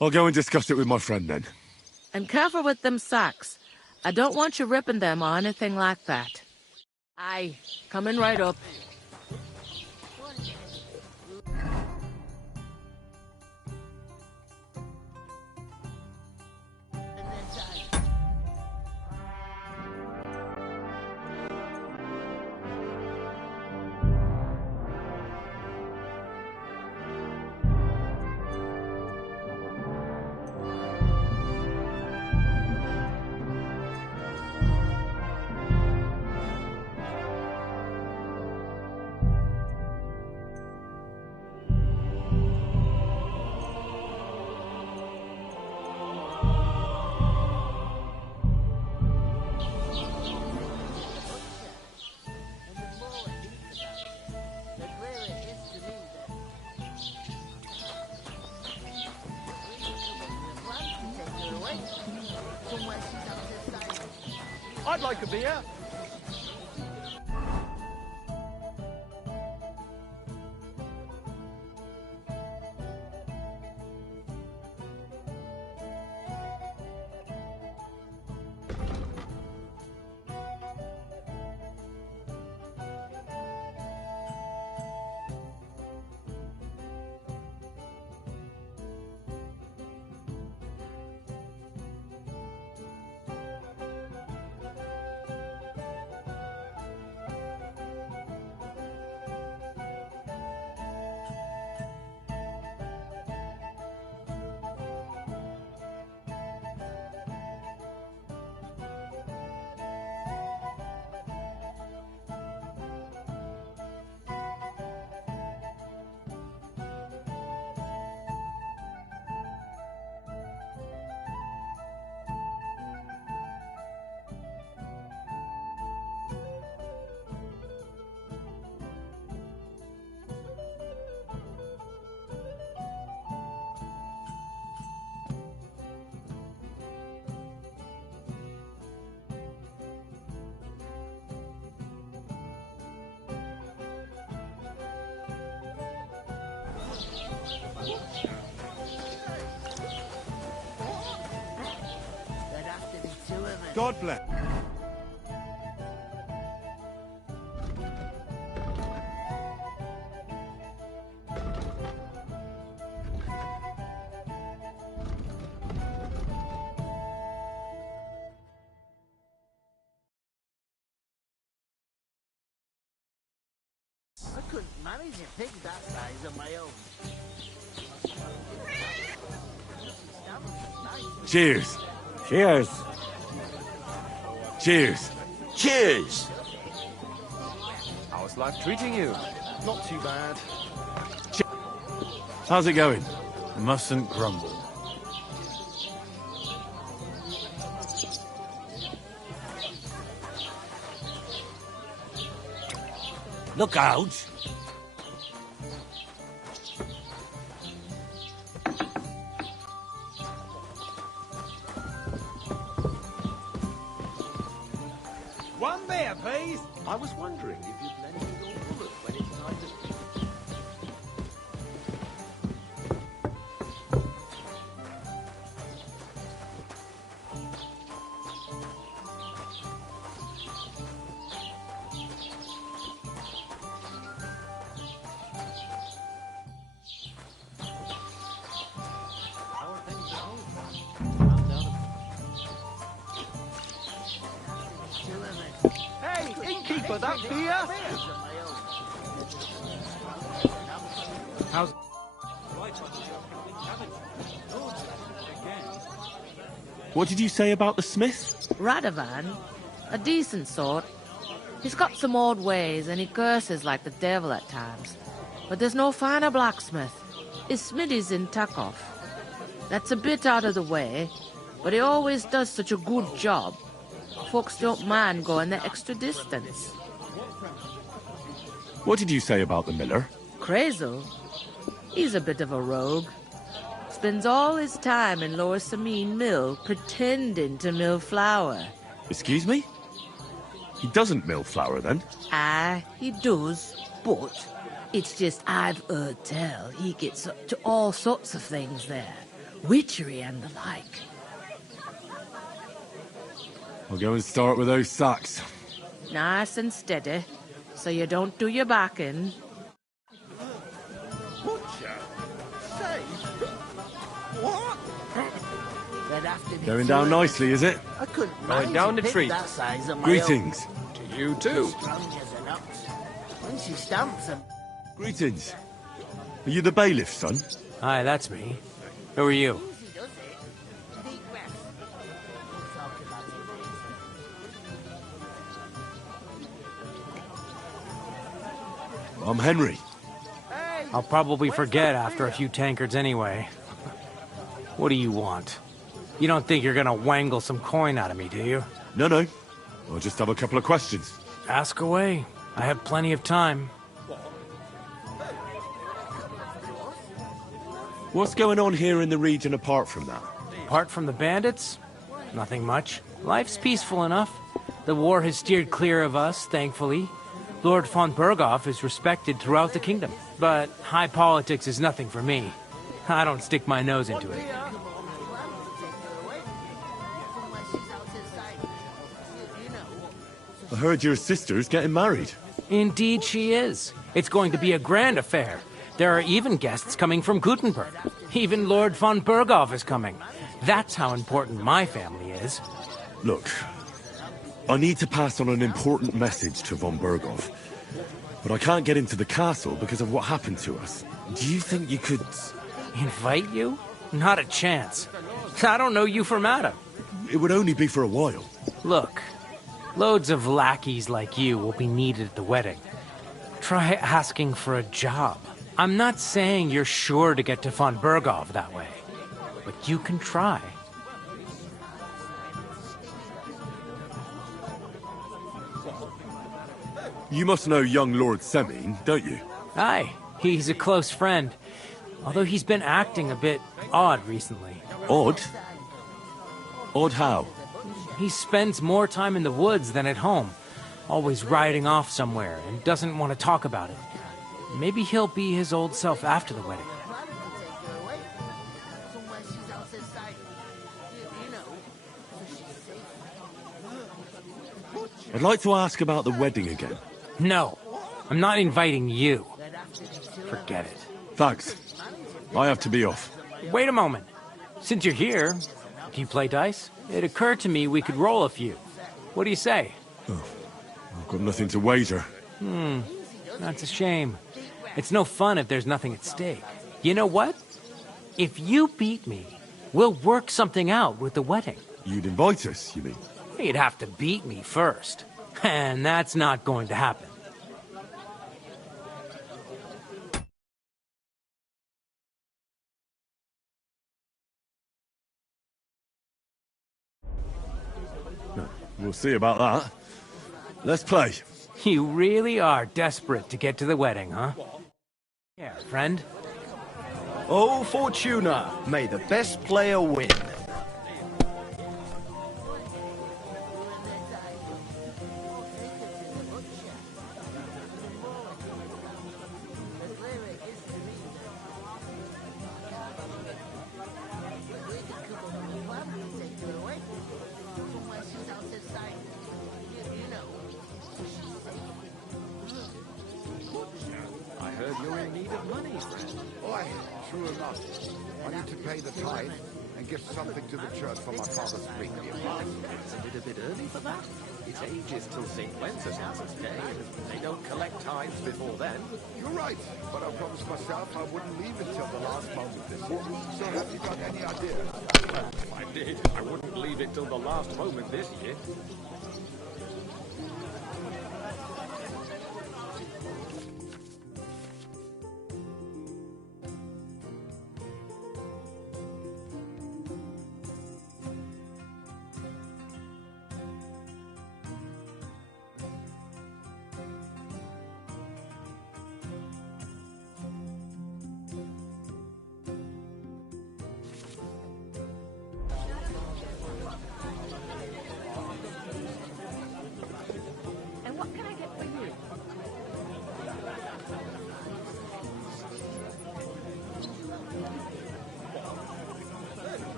I'll go and discuss it with my friend then. And careful with them sacks. I don't want you ripping them or anything like that. Aye, coming right up. I'd like a beer. God bless. I couldn't manage a pig that size on my own. Cheers. Cheers. Cheers. Cheers! How's life treating you? Not too bad. How's it going? Mustn't grumble. Look out! One beer, please. I was wondering if you'd lend me your bullet when it's time to speak. How are things at home? I'm down Hey, innkeeper, that beer? How's... What did you say about the smith? Radovan, a decent sort. He's got some odd ways and he curses like the devil at times. But there's no finer blacksmith. His smithy's in Takov. That's a bit out of the way, but he always does such a good job. Folks don't mind going the extra distance. What did you say about the miller? Crazel? He's a bit of a rogue. Spends all his time in Lower Samine Mill pretending to mill flour. Excuse me? He doesn't mill flour, then? Aye, he does, but it's just I've heard tell he gets up to all sorts of things there. Witchery and the like. I'll go and start with those sacks. Nice and steady, so you don't do your back in. Butcher? Say, what? Going down nicely, is it? I couldn't Going manage down a the pig treat. that size on my Greetings. To you too. own. Strong as an ox. When she stamps and Greetings. Are you the bailiff's son? Hi, that's me. Who are you? easy does it. Deep breath. We'll talk about it later. I'm Henry. I'll probably forget after a few tankards anyway. What do you want? You don't think you're gonna wangle some coin out of me, do you? No. I'll just have a couple of questions. Ask away. I have plenty of time. What's going on here in the region apart from that? Apart from the bandits? Nothing much. Life's peaceful enough. The war has steered clear of us, thankfully. Lord von Berghoff is respected throughout the kingdom, but high politics is nothing for me. I don't stick my nose into it. I heard your sister's getting married. Indeed she is. It's going to be a grand affair. There are even guests coming from Gutenberg. Even Lord von Berghoff is coming. That's how important my family is. Look, I need to pass on an important message to von Berghoff, but I can't get into the castle because of what happened to us. Do you think you could... Invite you? Not a chance. I don't know you from Adam. It would only be for a while. Look, loads of lackeys like you will be needed at the wedding. Try asking for a job. I'm not saying you're sure to get to von Berghoff that way, but you can try. You must know young Lord Semine, don't you? Aye, he's a close friend. Although he's been acting a bit odd recently. Odd? Odd how? He spends more time in the woods than at home. Always riding off somewhere and doesn't want to talk about it. Maybe he'll be his old self after the wedding. I'd like to ask about the wedding again. No, I'm not inviting you. Forget it. Thanks. I have to be off. Wait a moment. Since you're here, do you play dice? It occurred to me we could roll a few. What do you say? Oh, I've got nothing to wager. That's a shame. It's no fun if there's nothing at stake. You know what? If you beat me, we'll work something out with the wedding. You'd invite us, you mean? You'd have to beat me first. And that's not going to happen. We'll see about that. Let's play. You really are desperate to get to the wedding, huh? Yeah, friend. Oh, Fortuna, may the best player win. True enough. I need to pay the tithe and give something to the church for my father's fleet. Isn't it a bit early for that? It's ages till St. Wenceslas's Day. They don't collect tithes before then. You're right, but I promised myself I wouldn't leave it till the last moment this year. So have you got any idea? Well, if I did, I wouldn't leave it till the last moment this year.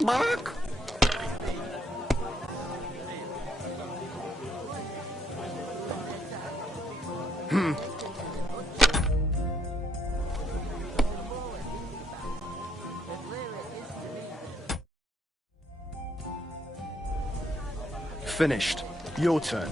Mark? Finished. Your turn.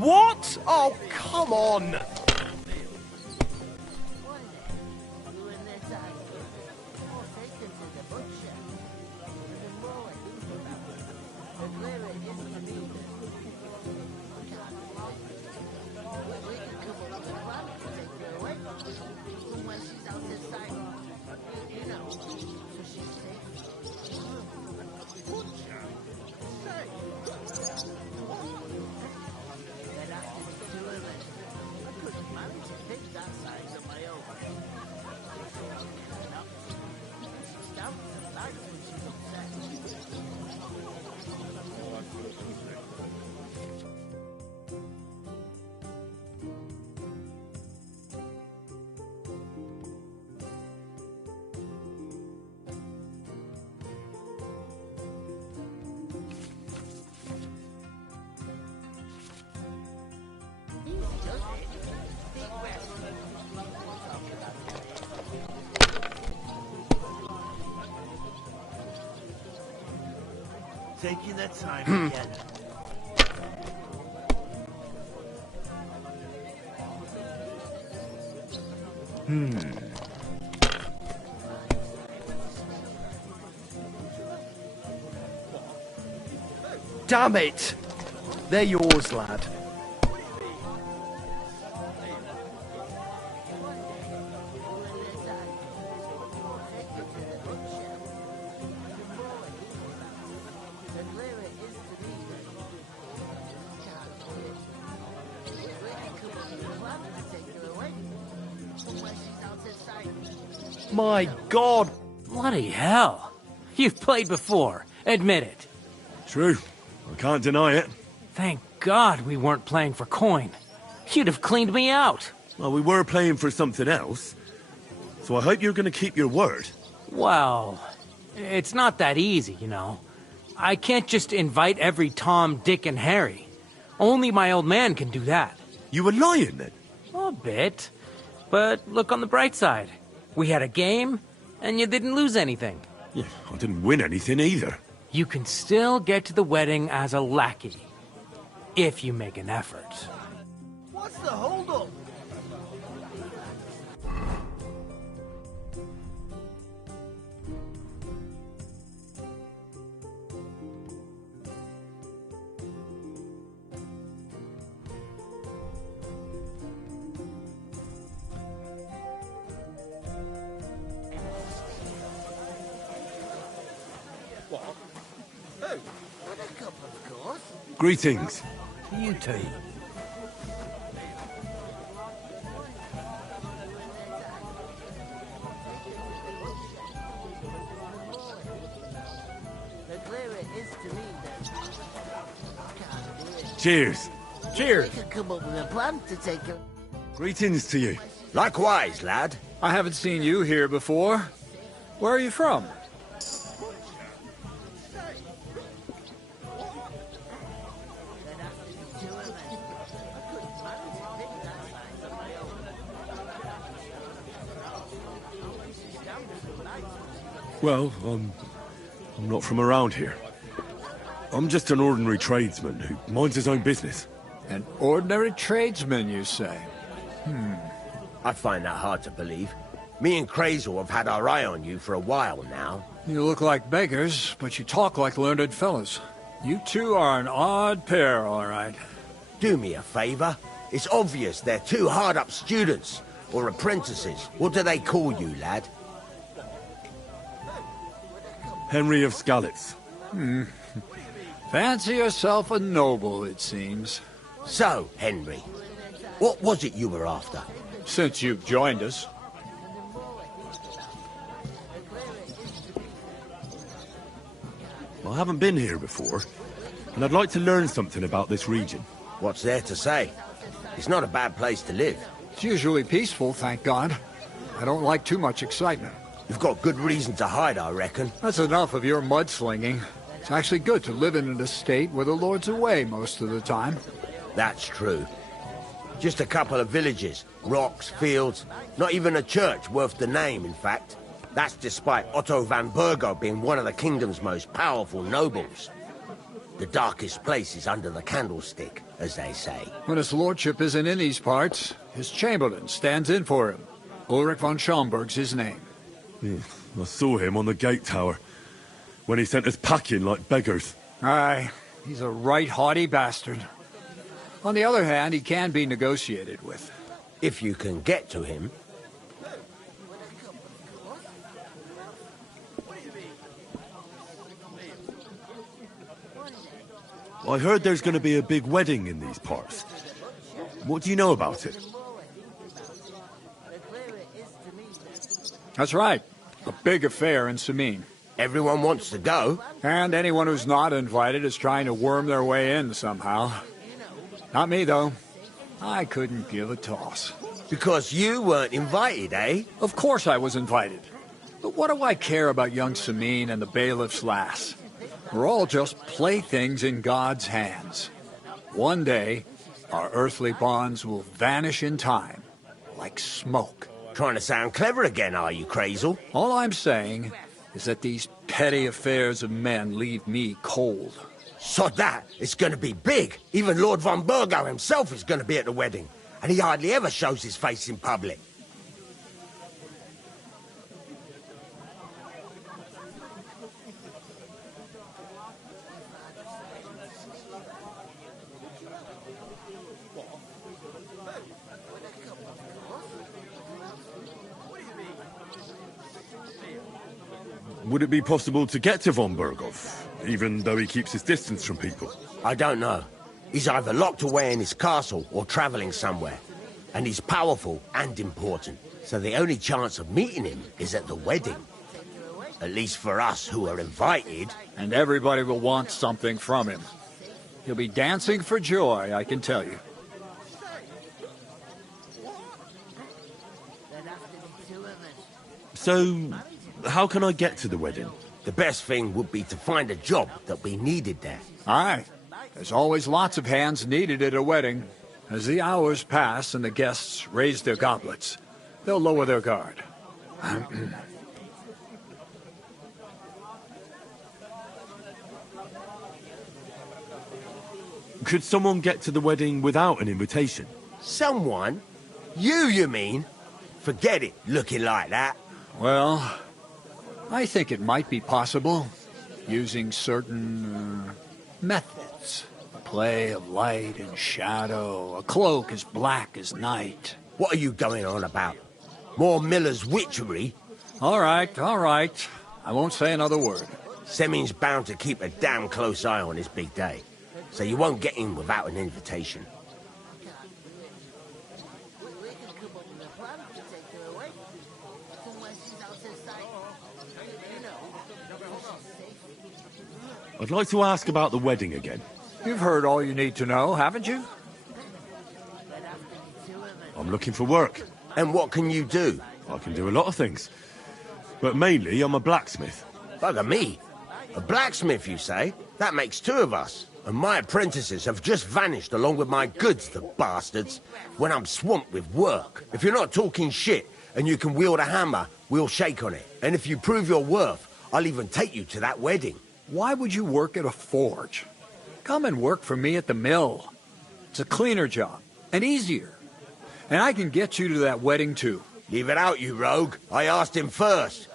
What? Oh, come on! Taking their time again. Damn it! They're yours, lad. My God! Bloody hell. You've played before. Admit it. True. I can't deny it. Thank God we weren't playing for coin. You'd have cleaned me out. Well, we were playing for something else. So I hope you're going to keep your word. Well, it's not that easy, you know. I can't just invite every Tom, Dick, and Harry. Only my old man can do that. You were lying, then? A bit. But look on the bright side. We had a game, and you didn't lose anything. Yeah, I didn't win anything either. You can still get to the wedding as a lackey. If you make an effort. What's the hold-up? Greetings. You two. Cheers. Cheers. They could come up with a plan to take a... Greetings to you. Likewise, lad. I haven't seen you here before. Where are you from? Well, I'm not from around here. I'm just an ordinary tradesman who minds his own business. An ordinary tradesman, you say? I find that hard to believe. Me and Crazel have had our eye on you for a while now. You look like beggars, but you talk like learned fellas. You two are an odd pair, all right. Do me a favor. It's obvious they're two hard-up students, or apprentices. What do they call you, lad? Henry of Skalitz. Fancy yourself a noble, it seems. So, Henry, what was it you were after? Since you've joined us. I haven't been here before, and I'd like to learn something about this region. What's there to say? It's not a bad place to live. It's usually peaceful, thank God. I don't like too much excitement. You've got good reason to hide, I reckon. That's enough of your mudslinging. It's actually good to live in an estate where the Lord's away most of the time. That's true. Just a couple of villages, rocks, fields, not even a church worth the name, in fact. That's despite Otto van Burgo being one of the kingdom's most powerful nobles. The darkest place is under the candlestick, as they say. When his lordship isn't in these parts, his chamberlain stands in for him. Ulrich von Schomberg's his name. I saw him on the gate tower, when he sent us packing like beggars. Aye, he's a right haughty bastard. On the other hand, he can be negotiated with. If you can get to him. I heard there's going to be a big wedding in these parts. What do you know about it? That's right. A big affair in Samine. Everyone wants to go. And anyone who's not invited is trying to worm their way in somehow. Not me, though. I couldn't give a toss. Because you weren't invited, eh? Of course I was invited. But what do I care about young Samine and the bailiff's lass? We're all just playthings in God's hands. One day, our earthly bonds will vanish in time, like smoke. Trying to sound clever again, are you, Crazel? All I'm saying is that these petty affairs of men leave me cold. Sod that! It's going to be big! Even Lord von Burgo himself is going to be at the wedding, and he hardly ever shows his face in public. Would it be possible to get to von Burgov, even though he keeps his distance from people? I don't know. He's either locked away in his castle or travelling somewhere. And he's powerful and important. So the only chance of meeting him is at the wedding. At least for us who are invited. And everybody will want something from him. He'll be dancing for joy, I can tell you. So, how can I get to the wedding? The best thing would be to find a job that we needed there. Aye. There's always lots of hands needed at a wedding. As the hours pass and the guests raise their goblets, they'll lower their guard. Could someone get to the wedding without an invitation? Someone? You mean? Forget it, looking like that. Well, I think it might be possible, using certain methods. A play of light and shadow, a cloak as black as night. What are you going on about? More Miller's witchery? All right. I won't say another word. Semin's bound to keep a damn close eye on his big day, so you won't get in without an invitation. I'd like to ask about the wedding again. You've heard all you need to know, haven't you? I'm looking for work. And what can you do? I can do a lot of things. But mainly, I'm a blacksmith. Bugger me. A blacksmith, you say? That makes two of us. And my apprentices have just vanished along with my goods, the bastards, when I'm swamped with work. If you're not talking shit and you can wield a hammer, we'll shake on it. And if you prove your worth, I'll even take you to that wedding. Why would you work at a forge? Come and work for me at the mill. It's a cleaner job, and easier. And I can get you to that wedding, too. Leave it out, you rogue. I asked him first.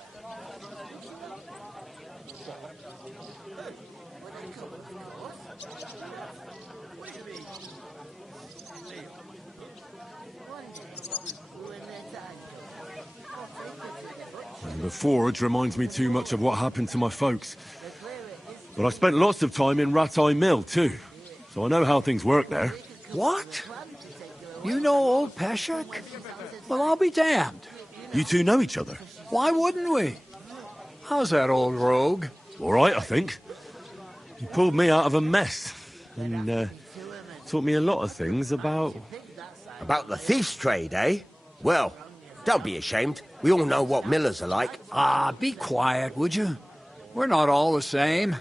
The forge reminds me too much of what happened to my folks. But I spent lots of time in Rattay Mill, too. So I know how things work there. What? You know old Peshek? Well, I'll be damned. You two know each other? Why wouldn't we? How's that old rogue? All right, I think. He pulled me out of a mess. And taught me a lot of things about... About the thief's trade, eh? Well, don't be ashamed. We all know what millers are like. Ah, be quiet, would you? We're not all the same.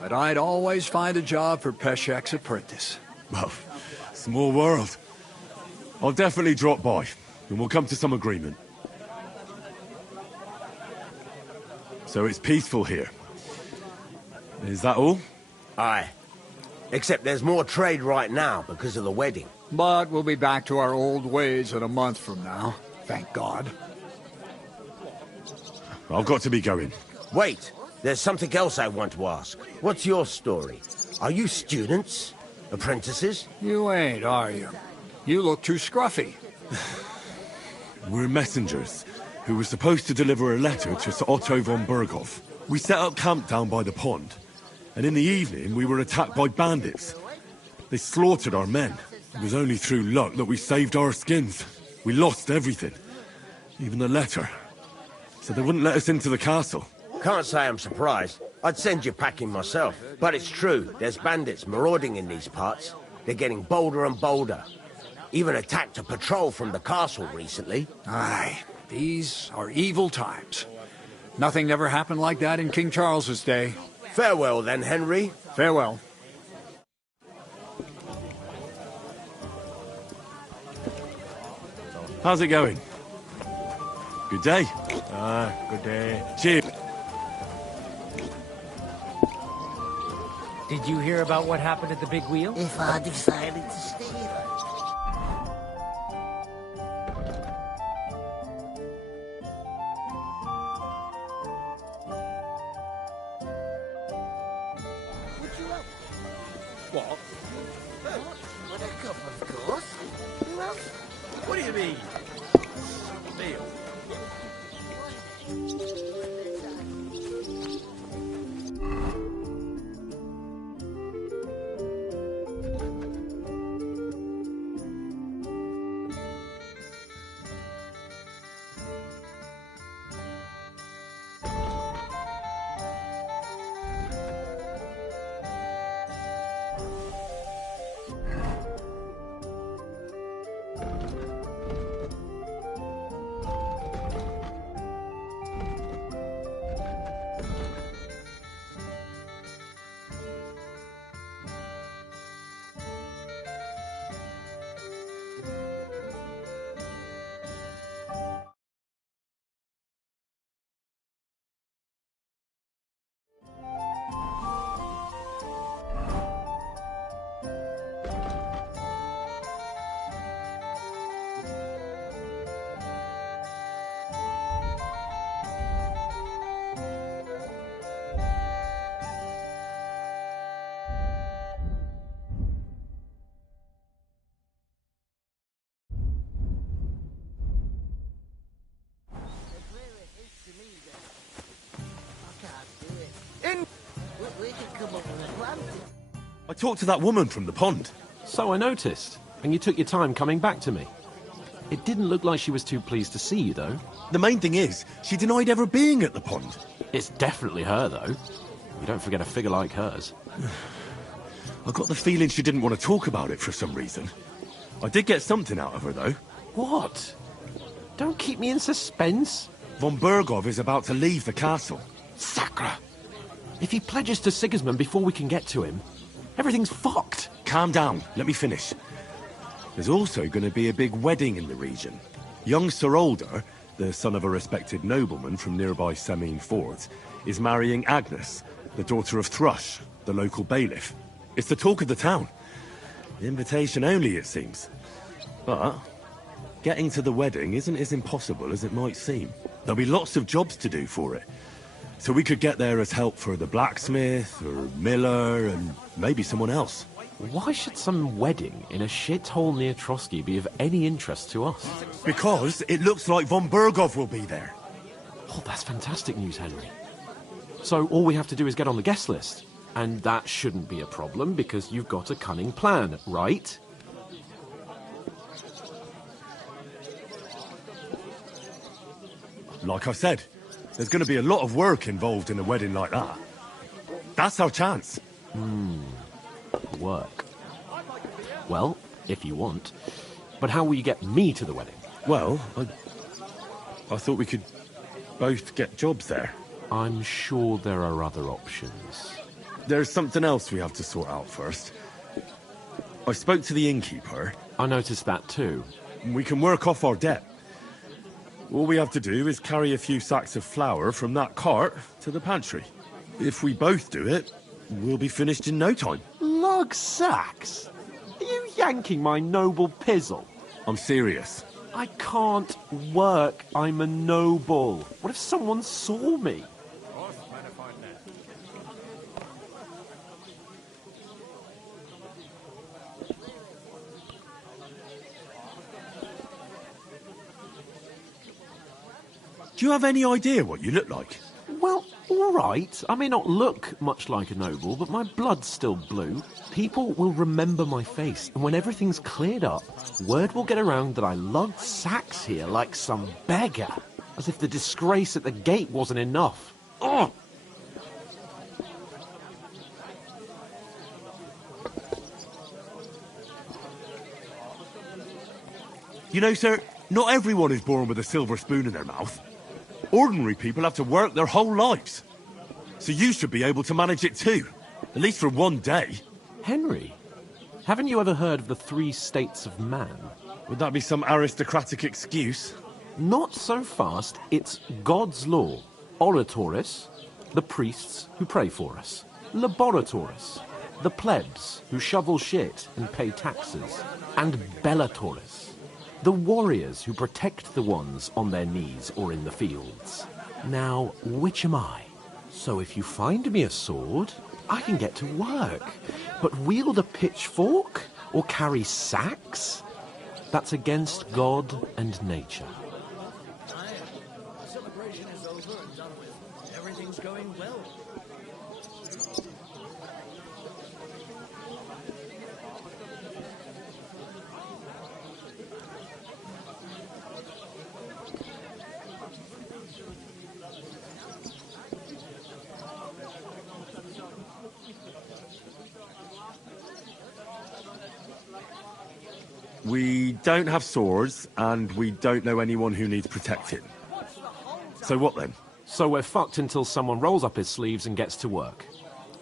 But I'd always find a job for Peshek's apprentice. Well, small world. I'll definitely drop by, and we'll come to some agreement. So it's peaceful here. Is that all? Aye. Except there's more trade right now because of the wedding. But we'll be back to our old ways in a month from now. Thank God. I've got to be going. Wait, there's something else I want to ask. What's your story? Are you students? Apprentices? You ain't, are you? You look too scruffy. We're messengers who were supposed to deliver a letter to Sir Otto von Berghoff. We set up camp down by the pond, and in the evening we were attacked by bandits. They slaughtered our men. It was only through luck that we saved our skins. We lost everything, even the letter. So they wouldn't let us into the castle. Can't say I'm surprised. I'd send you packing myself. But it's true, there's bandits marauding in these parts. They're getting bolder and bolder. Even attacked a patrol from the castle recently. Aye, these are evil times. Nothing never happened like that in King Charles's day. Farewell then, Henry. Farewell. How's it going? Good day. Good day. Cheers. Did you hear about what happened at the big wheel? If I decided to stay. What? With a cup, of course. Who else? What do you mean? Neil. We can come up with a plan. I talked to that woman from the pond. So I noticed, and you took your time coming back to me. It didn't look like she was too pleased to see you, though. The main thing is, she denied ever being at the pond. It's definitely her, though. You don't forget a figure like hers. I got the feeling she didn't want to talk about it for some reason. I did get something out of her, though. What? Don't keep me in suspense. Von Berghoff is about to leave the castle. Sacre! If he pledges to Sigismund before we can get to him, everything's fucked. Calm down. Let me finish. There's also going to be a big wedding in the region. Young Sir Older, the son of a respected nobleman from nearby Semine Fords, is marrying Agnes, the daughter of Thrush, the local bailiff. It's the talk of the town. Invitation only, it seems. But getting to the wedding isn't as impossible as it might seem. There'll be lots of jobs to do for it. So we could get there as help for the blacksmith, or miller, and maybe someone else. Why should some wedding in a shithole near Trotsky be of any interest to us? Because it looks like von Berghoff will be there. Oh, that's fantastic news, Henry. So all we have to do is get on the guest list. And that shouldn't be a problem, because you've got a cunning plan, right? Like I said, there's going to be a lot of work involved in a wedding like that. That's our chance. Work. Well, if you want. But how will you get me to the wedding? Well, I thought we could both get jobs there. I'm sure there are other options. There's something else we have to sort out first. I spoke to the innkeeper. I noticed that too. We can work off our debt. All we have to do is carry a few sacks of flour from that cart to the pantry. If we both do it, we'll be finished in no time. Lug sacks? Are you yanking my noble pizzle? I'm serious. I can't work. I'm a noble. What if someone saw me? Do you have any idea what you look like? Well, all right. I may not look much like a noble, but my blood's still blue. People will remember my face, and when everything's cleared up, word will get around that I lugged sacks here like some beggar. As if the disgrace at the gate wasn't enough. Ugh! You know, sir, not everyone is born with a silver spoon in their mouth. Ordinary people have to work their whole lives. So you should be able to manage it too. At least for one day. Henry, haven't you ever heard of the 3 states of man? Would that be some aristocratic excuse? Not so fast. It's God's law. Oratoris, the priests who pray for us. Laboratoris, the plebs who shovel shit and pay taxes. And Bellatoris, the warriors who protect the ones on their knees or in the fields. Now, which am I? So if you find me a sword, I can get to work. But wield a pitchfork or carry sacks? That's against God and nature. The celebration is over and done with. Everything's going well. We don't have swords, and we don't know anyone who needs protecting. So what then? So we're fucked until someone rolls up his sleeves and gets to work.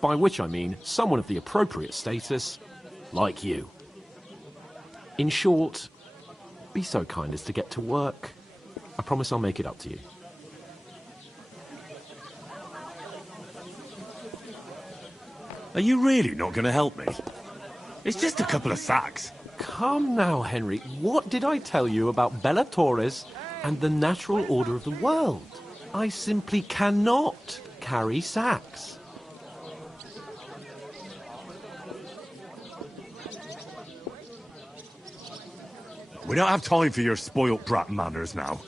By which I mean someone of the appropriate status, like you. In short, be so kind as to get to work. I promise I'll make it up to you. Are you really not going to help me? It's just a couple of sacks. Come now, Henry. What did I tell you about Bellatoris and the natural order of the world? I simply cannot carry sacks. We don't have time for your spoilt brat manners now.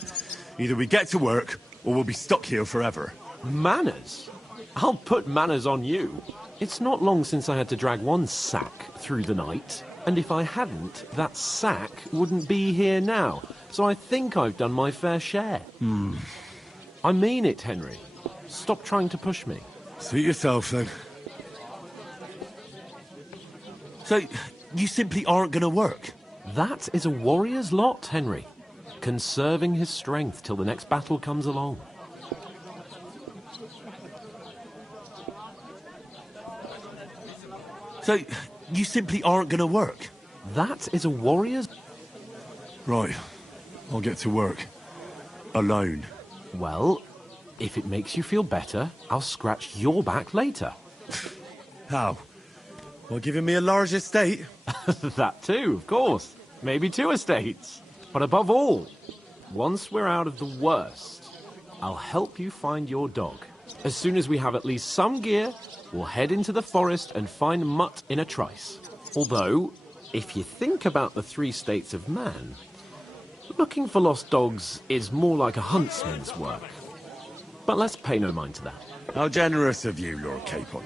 Either we get to work, or we'll be stuck here forever. Manners? I'll put manners on you. It's not long since I had to drag one sack through the night. And if I hadn't, that sack wouldn't be here now. So I think I've done my fair share. I mean it, Henry. Stop trying to push me. Suit yourself, then. So, you simply aren't going to work? That is a warrior's lot, Henry. Conserving his strength till the next battle comes along. So, you simply aren't going to work? That is a warrior's... Right. I'll get to work. Alone. Well, if it makes you feel better, I'll scratch your back later. How? Well, giving me a large estate? That too, of course. Maybe 2 estates. But above all, once we're out of the worst, I'll help you find your dog. As soon as we have at least some gear, we'll head into the forest and find Mutt in a trice. Although, if you think about the 3 states of man, looking for lost dogs is more like a huntsman's work. But let's pay no mind to that. How generous of you, Lord Capon.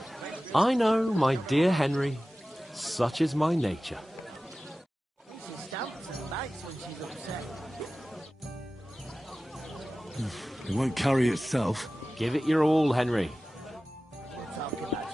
I know, my dear Henry. Such is my nature. She stamps and bites when she's upset. It won't carry itself. Give it your all, Henry. We'll talk about it later.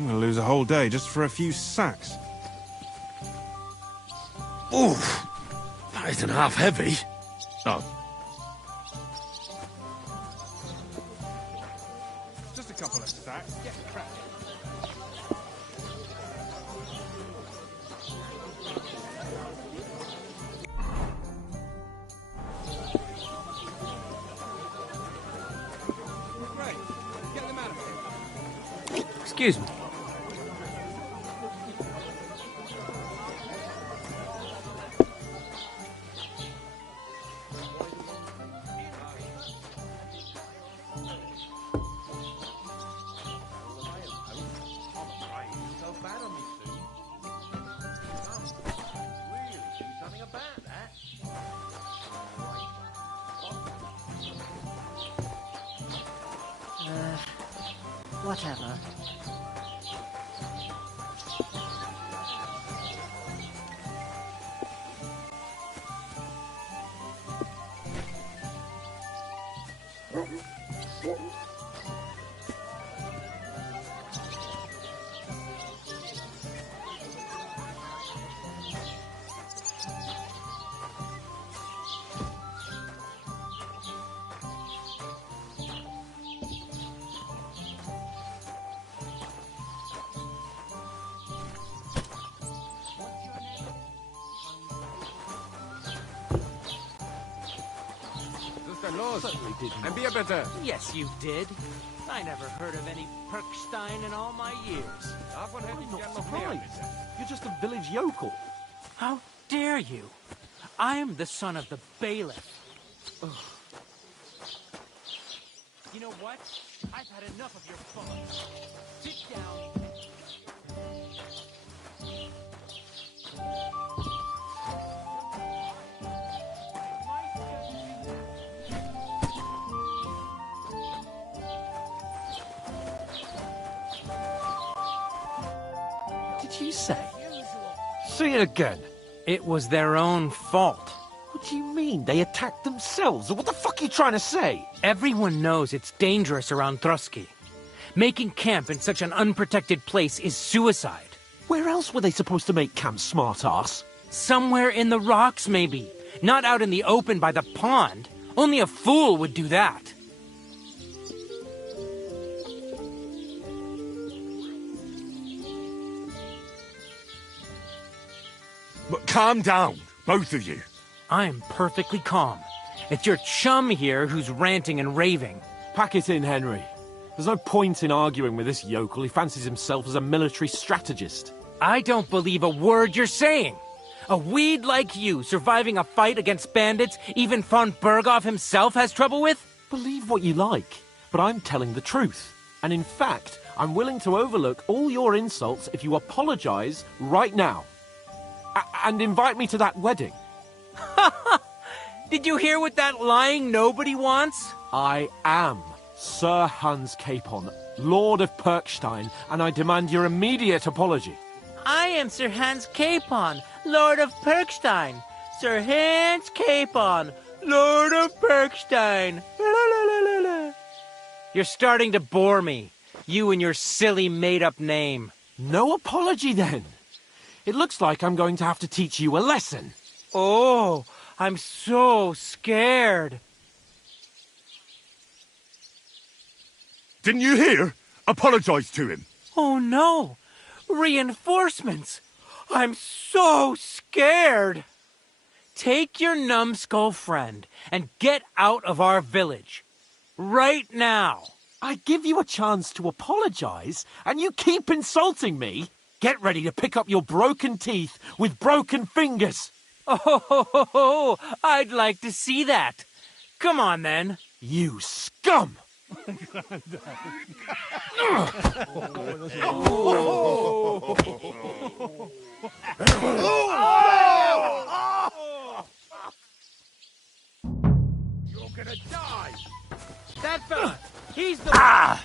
I'm gonna lose a whole day just for a few sacks. Oof! That isn't half heavy. Oh. Just a couple of sacks. Get cracking. Right, get them out of here. Excuse me. Whatever. Certainly did. And be a better. Yes, you did. I never heard of any Perkstein in all my years. I'm not surprised. You're just a village yokel. How dare you? I'm the son of the bailiff. Ugh. You know what? I've had enough of your fun. Sit down. Did you say? Say it again. It was their own fault. What do you mean? They attacked themselves? What the fuck are you trying to say? Everyone knows it's dangerous around Trotsky. Making camp in such an unprotected place is suicide. Where else were they supposed to make camp, smart-ass? Somewhere in the rocks, maybe. Not out in the open by the pond. Only a fool would do that. But calm down, both of you. I'm perfectly calm. It's your chum here who's ranting and raving. Pack it in, Henry. There's no point in arguing with this yokel. He fancies himself as a military strategist. I don't believe a word you're saying. A weed like you surviving a fight against bandits even von Berghoff himself has trouble with? Believe what you like, but I'm telling the truth. And in fact, I'm willing to overlook all your insults if you apologize right now. And invite me to that wedding. Did you hear what that lying nobody wants? I am Sir Hans Capon, Lord of Perkstein, and I demand your immediate apology. I am Sir Hans Capon, Lord of Perkstein. Sir Hans Capon, Lord of Perkstein. La, la, la, la, la. You're starting to bore me. You and your silly made-up name. No apology, then. It looks like I'm going to have to teach you a lesson. Oh, I'm so scared. Didn't you hear? Apologize to him. Oh, no. Reinforcements. I'm so scared. Take your numbskull friend and get out of our village. Right now. I give you a chance to apologize, and you keep insulting me. Get ready to pick up your broken teeth with broken fingers. Oh, I'd like to see that. Come on, then. You scum! You're gonna die! That fella! He's the... Yeah!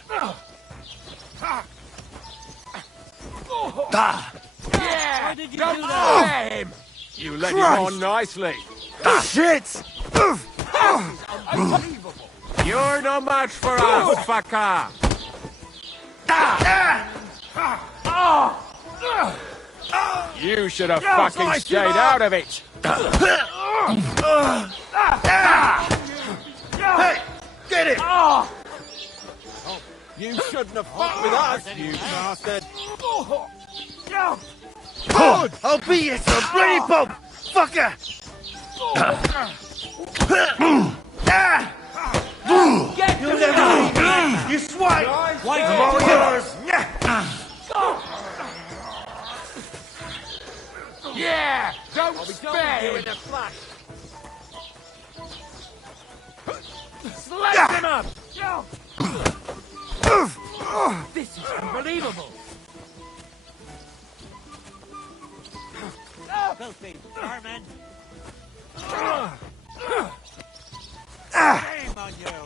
Why did you Don't do that? him! You led Christ. him on nicely. Shit! Unbelievable. You're no match for us, fucker! You should have fucking stayed out of it. Hey, get it! You shouldn't have fought with us, you bastard. I'll beat you to a bloody pulp, fucker! You'll never beat me, you swine! I'm all yours! Yeah, don't spare him. In a flash. Slice him up! This is unbelievable. Filthy vermin. Shame on you.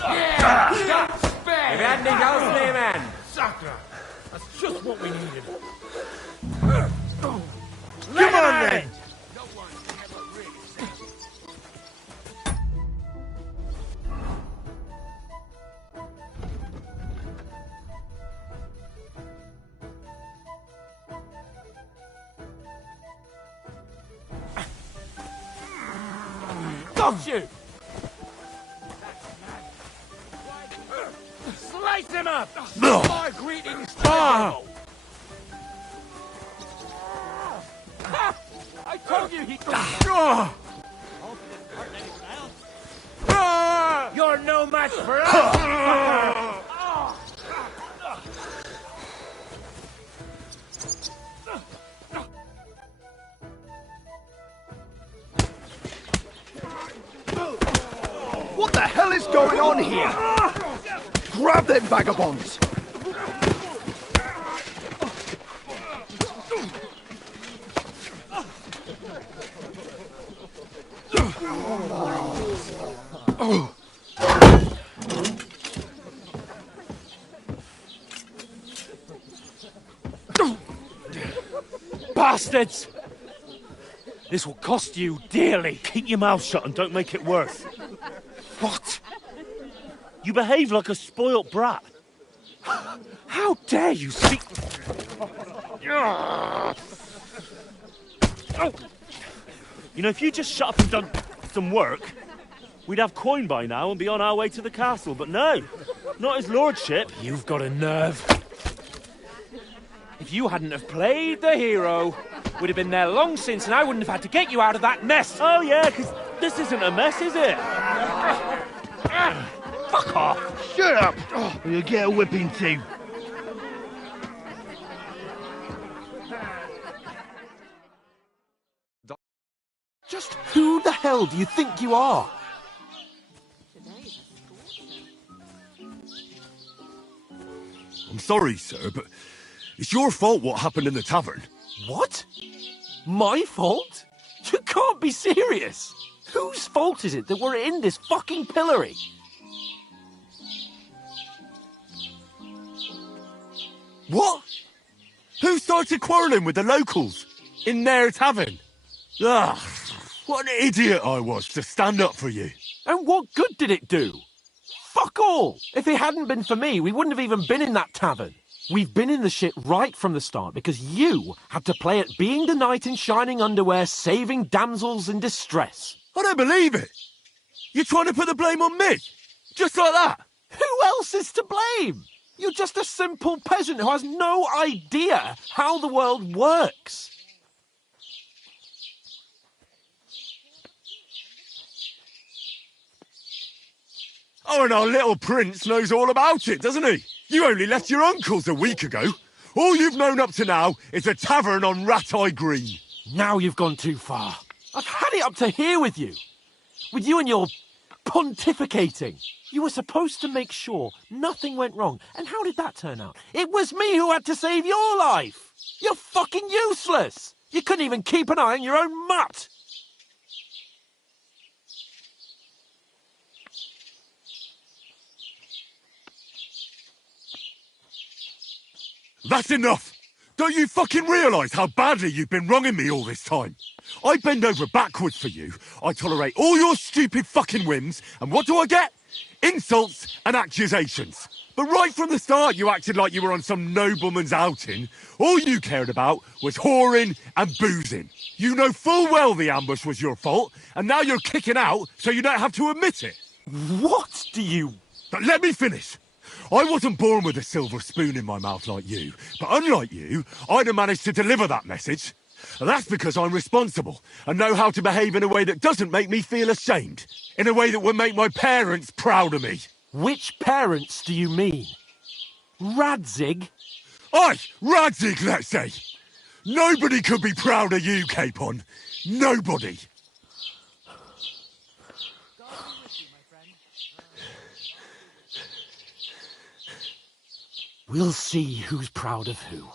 Yeah, don't spare him. If anything else, name man. Sucker. That's just what we needed. Come on then! Got you! Slice him up! My greetings to you! I told you he could... You're no match for us! What the hell is going on here? Grab them vagabonds! Bastards! This will cost you dearly. Keep your mouth shut and don't make it worse. What? You behave like a spoilt brat. How dare you speak... You know, if you just shut up and done some work, we'd have coin by now and be on our way to the castle, but no, not his lordship. You've got a nerve. If you hadn't have played the hero, we'd have been there long since and I wouldn't have had to get you out of that mess. Oh yeah, because this isn't a mess, is it? Fuck off. Shut up! Or you'll get a whipping too. Just who the hell do you think you are? I'm sorry, sir, but it's your fault what happened in the tavern. What? My fault? You can't be serious. Whose fault is it that we're in this fucking pillory? What? Who started quarrelling with the locals in their tavern? Ah, what an idiot I was to stand up for you. And what good did it do? Fuck all! If it hadn't been for me, we wouldn't have even been in that tavern. We've been in the shit right from the start because you had to play at being the knight in shining underwear, saving damsels in distress. I don't believe it. You're trying to put the blame on me? Just like that? Who else is to blame? You're just a simple peasant who has no idea how the world works. Oh, and our little prince knows all about it, doesn't he? You only left your uncle's a week ago. All you've known up to now is a tavern on Rat-Eye Green. Now you've gone too far. I've had it up to here with you. With you and your pontificating. You were supposed to make sure nothing went wrong. And how did that turn out? It was me who had to save your life. You're fucking useless. You couldn't even keep an eye on your own mutt. That's enough! Don't you fucking realise how badly you've been wronging me all this time? I bend over backwards for you, I tolerate all your stupid fucking whims, and what do I get? Insults and accusations. But right from the start, you acted like you were on some nobleman's outing. All you cared about was whoring and boozing. You know full well the ambush was your fault, and now you're kicking out so you don't have to admit it. What do you... But let me finish. I wasn't born with a silver spoon in my mouth like you, but unlike you, I'd have managed to deliver that message. That's because I'm responsible and know how to behave in a way that doesn't make me feel ashamed. In a way that would make my parents proud of me. Which parents do you mean? Radzig? Aye, Radzig, let's say. Nobody could be proud of you, Capon. Nobody. We'll see who's proud of who.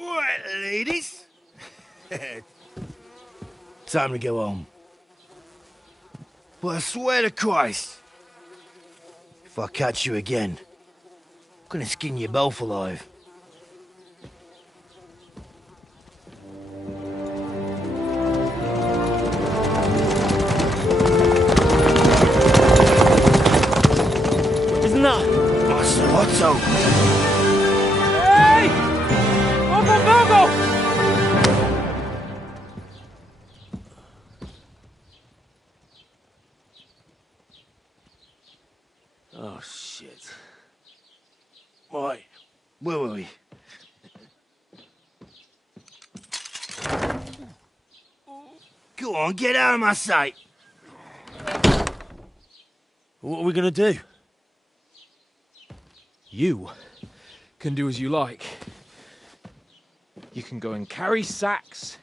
Right, ladies. Time to go home. But I swear to Christ, if I catch you again, I'm gonna skin you both alive. Isn't that? Otto! Hey! Uncle Virgo! Oh, shit. Right, where were we? Go on, get out of my sight! What are we gonna do? You can do as you like. You can go and carry sacks,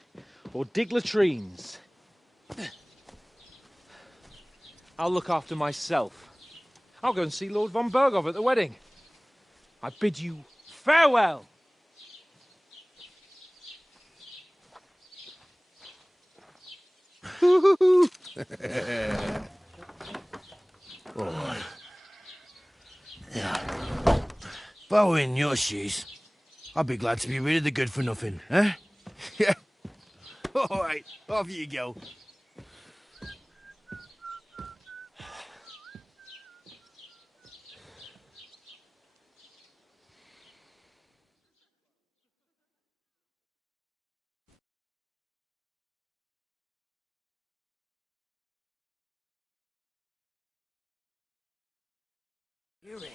or dig latrines. I'll look after myself. I'll go and see Lord von Bergov at the wedding. I bid you farewell. Alright. Yeah. If I were in your shoes, I'd be glad to be rid of the good for nothing, eh? Yeah. Alright, off you go. Earring.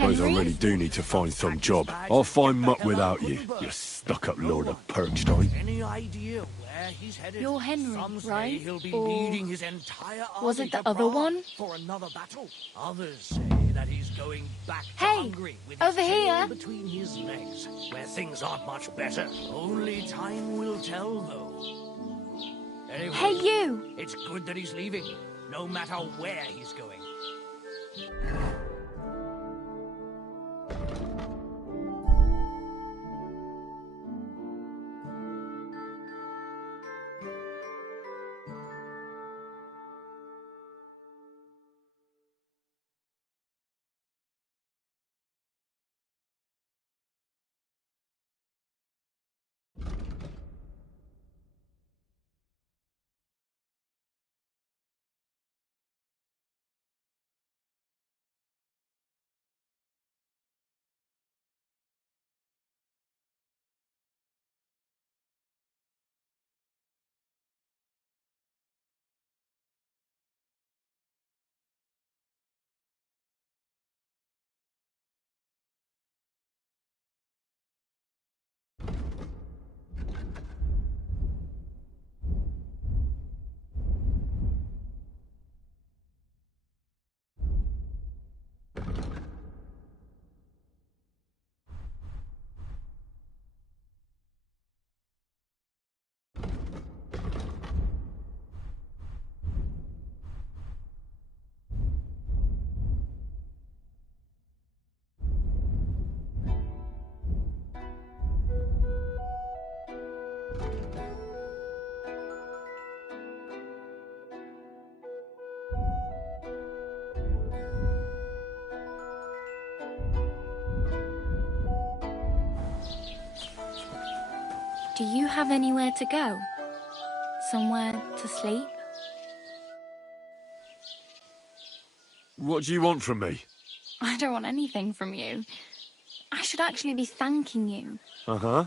suppose I Henry? really do need to find some job. I'll find muck without you, you stuck-up lord of Perkstein. Any idea where he's headed? You're Henry, Some say right? he'll be Or leading his entire army was it the to other Prague one? for another battle. Others say that he's going back to Hey, Hungary with over his tail here. between his legs, where things aren't much better. Only time will tell, though. Anyway, Hey, you! it's good that he's leaving, no matter where he's going. Do you have anywhere to go? Somewhere to sleep? What do you want from me? I don't want anything from you. I should actually be thanking you. Uh-huh.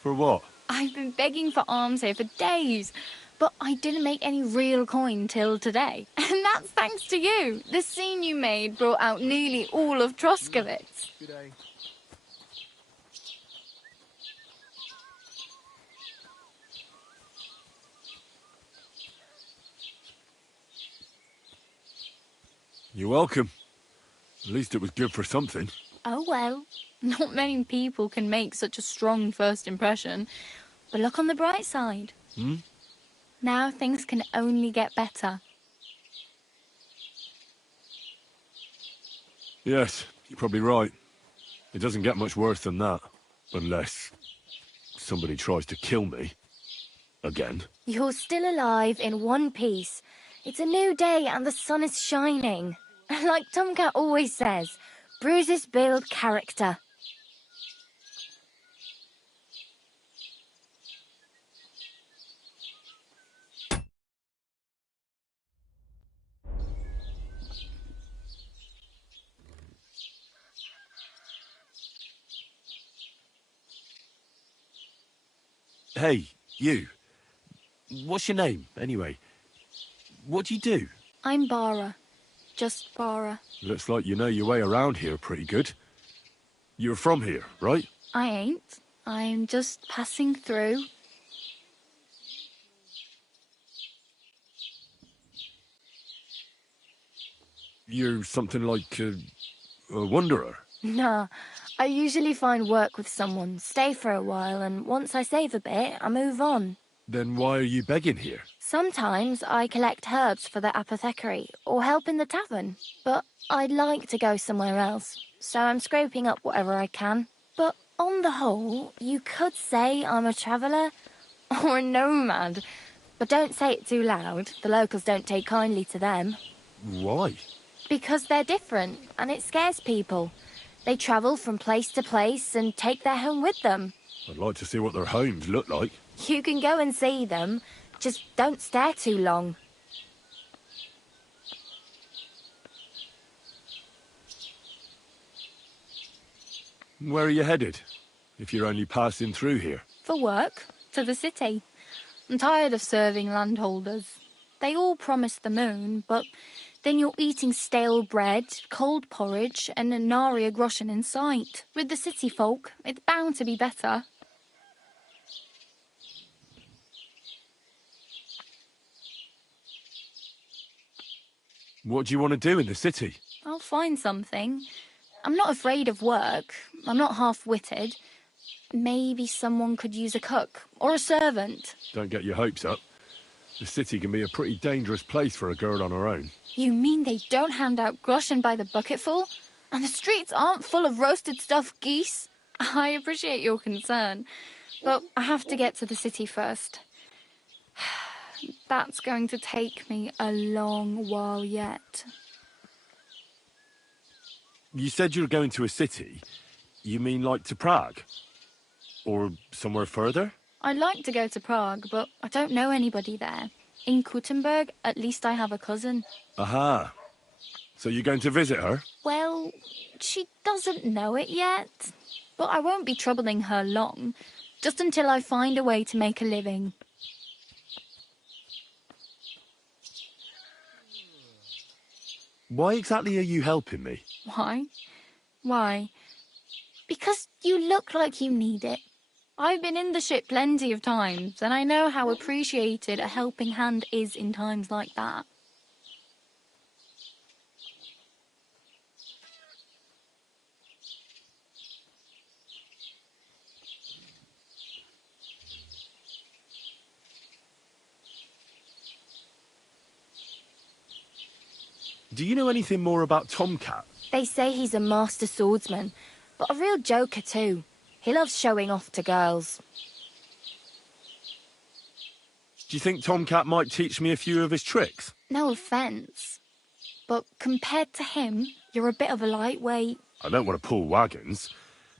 For what? I've been begging for alms here for days, but I didn't make any real coin till today. And that's thanks to you. The scene you made brought out nearly all of Troskowitz. Good day. You're welcome. At least it was good for something. Oh well, not many people can make such a strong first impression. But look on the bright side. Hmm? Now things can only get better. Yes, you're probably right. It doesn't get much worse than that. Unless somebody tries to kill me. Again. You're still alive in one piece. It's a new day and the sun is shining. Like Tomcat always says, bruises build character. Hey, you. What's your name, anyway? What do you do? I'm Bara. Just Bara. Looks like you know your way around here pretty good. You're from here, right? I ain't. I'm just passing through. You're something like a wanderer. Nah, I usually find work with someone, stay for a while, and once I save a bit, I move on. Then why are you begging here? Sometimes I collect herbs for the apothecary, or help in the tavern. But I'd like to go somewhere else, so I'm scraping up whatever I can. But on the whole, you could say I'm a traveller, or a nomad. But don't say it too loud, the locals don't take kindly to them. Why? Because they're different, and it scares people. They travel from place to place and take their home with them. I'd like to see what their homes look like. You can go and see them, just don't stare too long. Where are you headed? If you're only passing through here. For work, to the city. I'm tired of serving landholders. They all promise the moon, but Then you're eating stale bread, cold porridge, and a nary a groschen in sight. With the city folk, it's bound to be better. What do you want to do in the city? I'll find something. I'm not afraid of work. I'm not half-witted. Maybe someone could use a cook or a servant. Don't get your hopes up. The city can be a pretty dangerous place for a girl on her own. You mean they don't hand out groschen by the bucketful? And the streets aren't full of roasted stuffed geese? I appreciate your concern, but I have to get to the city first. That's going to take me a long while yet. You said you were going to a city. You mean like to Prague? Or somewhere further? I'd like to go to Prague, but I don't know anybody there. In Kuttenberg, at least I have a cousin. Aha. So you're going to visit her? Well, she doesn't know it yet. But I won't be troubling her long, just until I find a way to make a living. Why exactly are you helping me? Why? Why? Because you look like you need it. I've been in the ship plenty of times, and I know how appreciated a helping hand is in times like that. Do you know anything more about Tomcat? They say he's a master swordsman, but a real joker too. He loves showing off to girls. Do you think Tomcat might teach me a few of his tricks? No offence, but compared to him, you're a bit of a lightweight. I don't want to pull wagons,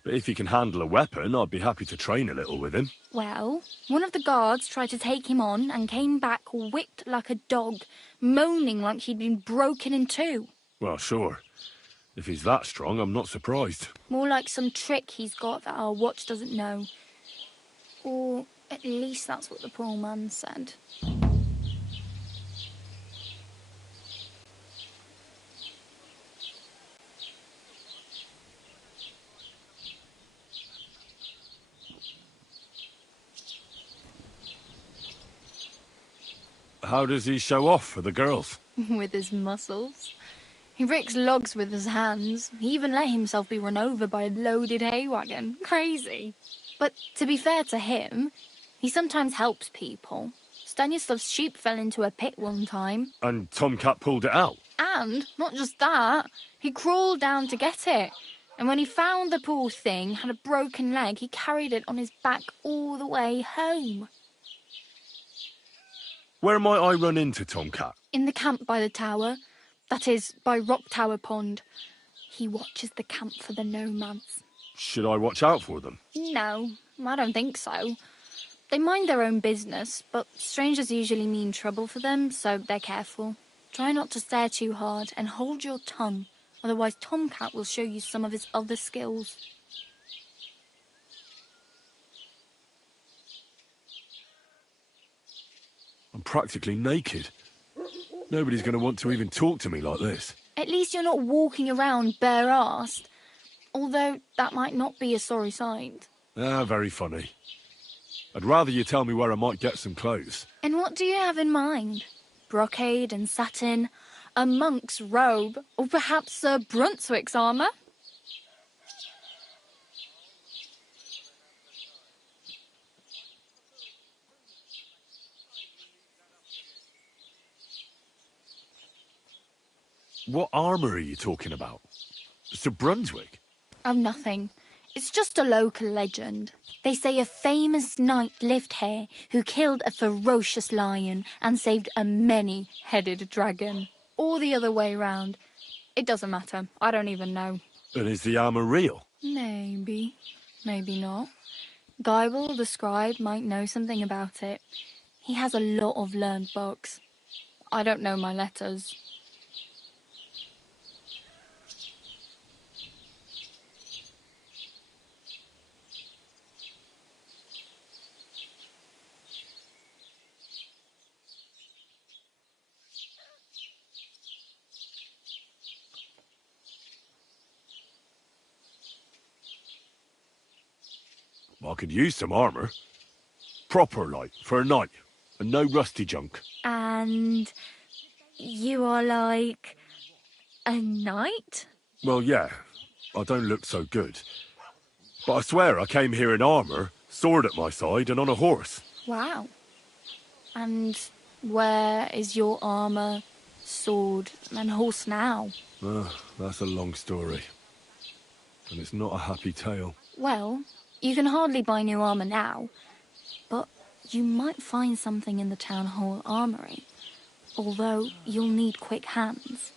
but if he can handle a weapon, I'd be happy to train a little with him. Well, one of the guards tried to take him on and came back whipped like a dog, moaning like he'd been broken in two. Well, sure. If he's that strong, I'm not surprised. More like some trick he's got that our watch doesn't know. Or at least that's what the poor man said. How does he show off for the girls? With his muscles. He rakes logs with his hands. He even let himself be run over by a loaded hay wagon. Crazy. But to be fair to him, he sometimes helps people. Stanislav's sheep fell into a pit one time. And Tomcat pulled it out? And, not just that, he crawled down to get it. And when he found the poor thing had a broken leg, he carried it on his back all the way home. Where might I run into Tomcat? In the camp by the tower. That is, by Rock Tower Pond. He watches the camp for the nomads. Should I watch out for them? No, I don't think so. They mind their own business, but strangers usually mean trouble for them, so they're careful. Try not to stare too hard and hold your tongue, otherwise Tomcat will show you some of his other skills. I'm practically naked. Nobody's going to want to even talk to me like this. At least you're not walking around bare-arsed, although that might not be a sorry sight. Ah, very funny. I'd rather you tell me where I might get some clothes. And what do you have in mind? Brocade and satin, a monk's robe, or perhaps Sir Brunswick's armour? What armour are you talking about? Sir Brunswick? Oh, nothing. It's just a local legend. They say a famous knight lived here who killed a ferocious lion and saved a many-headed dragon. Or the other way round. It doesn't matter. I don't even know. And is the armour real? Maybe. Maybe not. Geibel, the scribe, might know something about it. He has a lot of learned books. I don't know my letters. I could use some armour. Proper, like, for a night. And no rusty junk. And you are like a knight? Well, yeah. I don't look so good. But I swear I came here in armour, sword at my side, and on a horse. Wow. And where is your armour, sword, and horse now? That's a long story. And it's not a happy tale. Well, you can hardly buy new armour now, but you might find something in the town hall armoury. Although you'll need quick hands.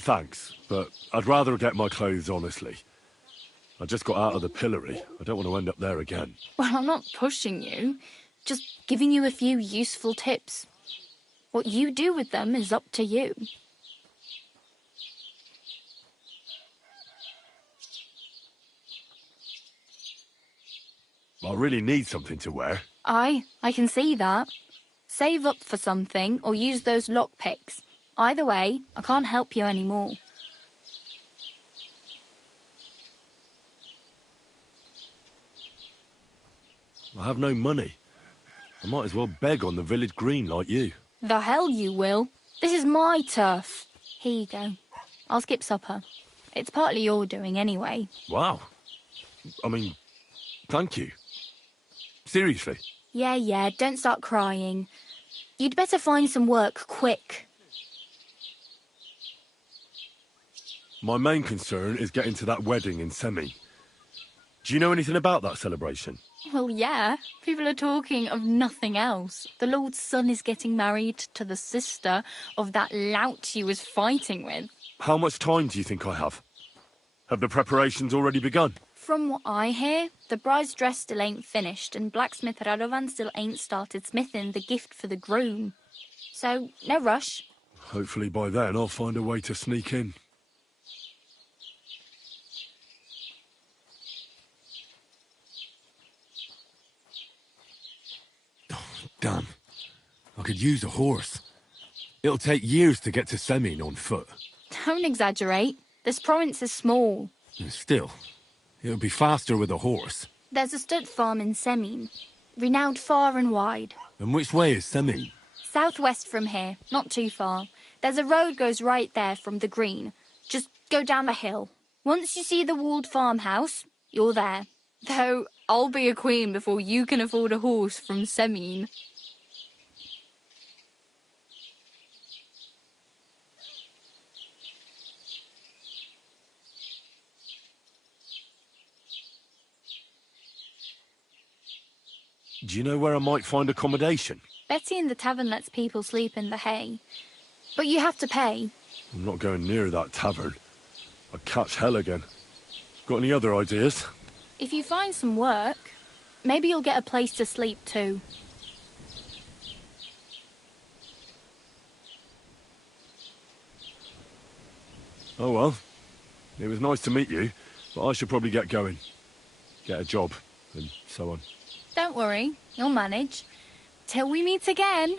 Thanks, but I'd rather get my clothes honestly. I just got out of the pillory. I don't want to end up there again. Well, I'm not pushing you, just giving you a few useful tips. What you do with them is up to you. I really need something to wear. I can see that. Save up for something or use those lockpicks. Either way, I can't help you anymore. I have no money. I might as well beg on the village green like you. The hell you will. This is my turf. Here you go. I'll skip supper. It's partly your doing anyway. Wow. I mean, thank you. Seriously. Yeah, don't start crying. You'd better find some work quick. My main concern is getting to that wedding in Semi. Do you know anything about that celebration? Well, yeah. People are talking of nothing else. The Lord's son is getting married to the sister of that lout he was fighting with. How much time do you think I have? Have the preparations already begun? From what I hear, the bride's dress still ain't finished and blacksmith Radovan still ain't started smithing the gift for the groom. So, no rush. Hopefully by then I'll find a way to sneak in. Damn. I could use a horse. It'll take years to get to Semin on foot. Don't exaggerate. This province is small. Still, it'll be faster with a horse. There's a stud farm in Semin, renowned far and wide. And which way is Semin? Southwest from here, not too far. There's a road goes right there from the green. Just go down the hill. Once you see the walled farmhouse, you're there. Though I'll be a queen before you can afford a horse from Semin. Do you know where I might find accommodation? Betty in the tavern lets people sleep in the hay. But you have to pay. I'm not going near that tavern. I'd catch hell again. Got any other ideas? If you find some work, maybe you'll get a place to sleep too. Oh well. It was nice to meet you, but I should probably get going. Get a job, and so on. Don't worry, you'll manage. Till we meet again.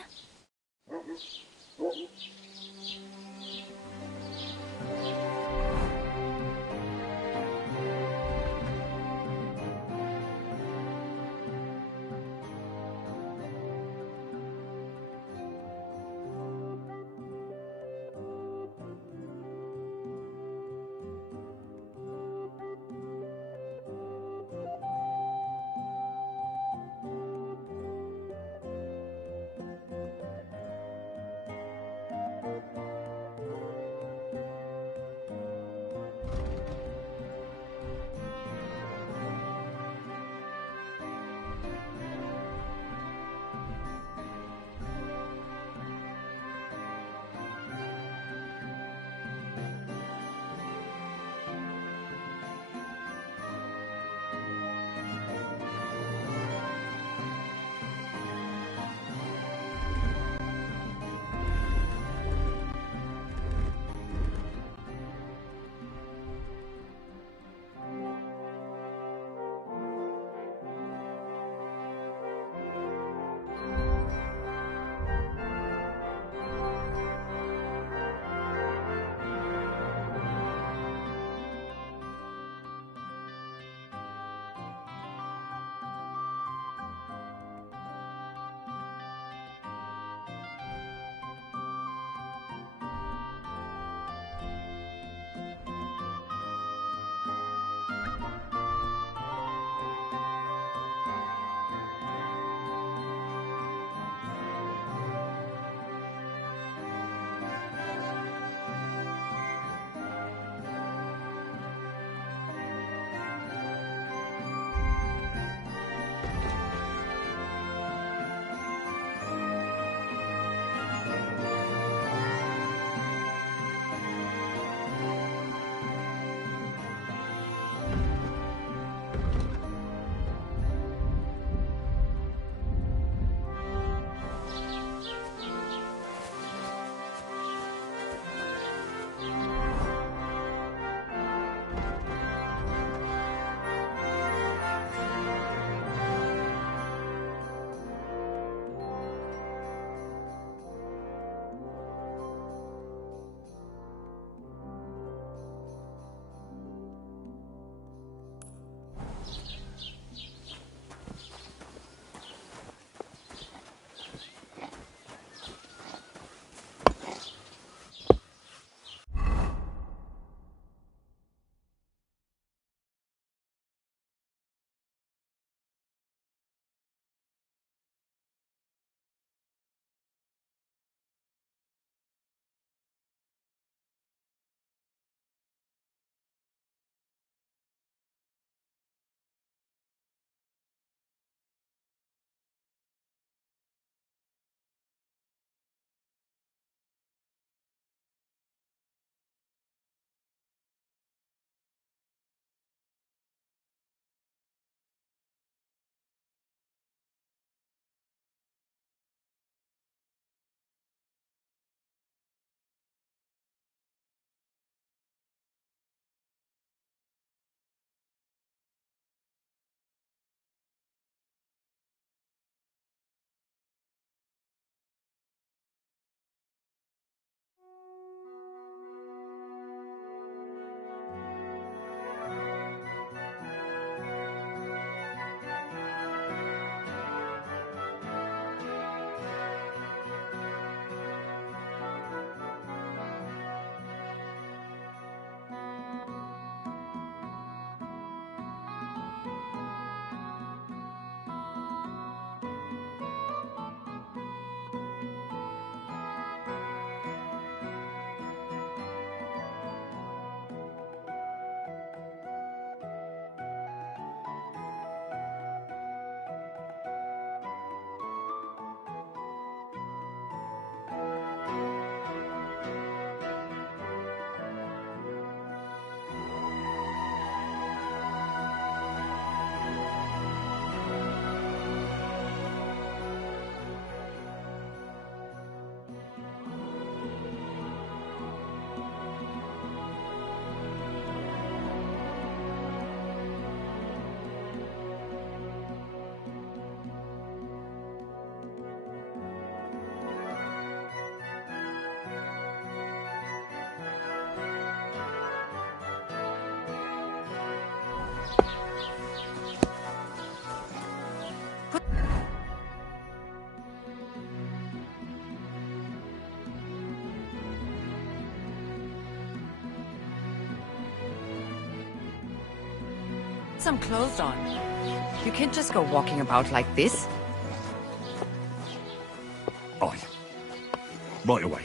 Put some clothes on. You can't just go walking about like this. Aye. Right away.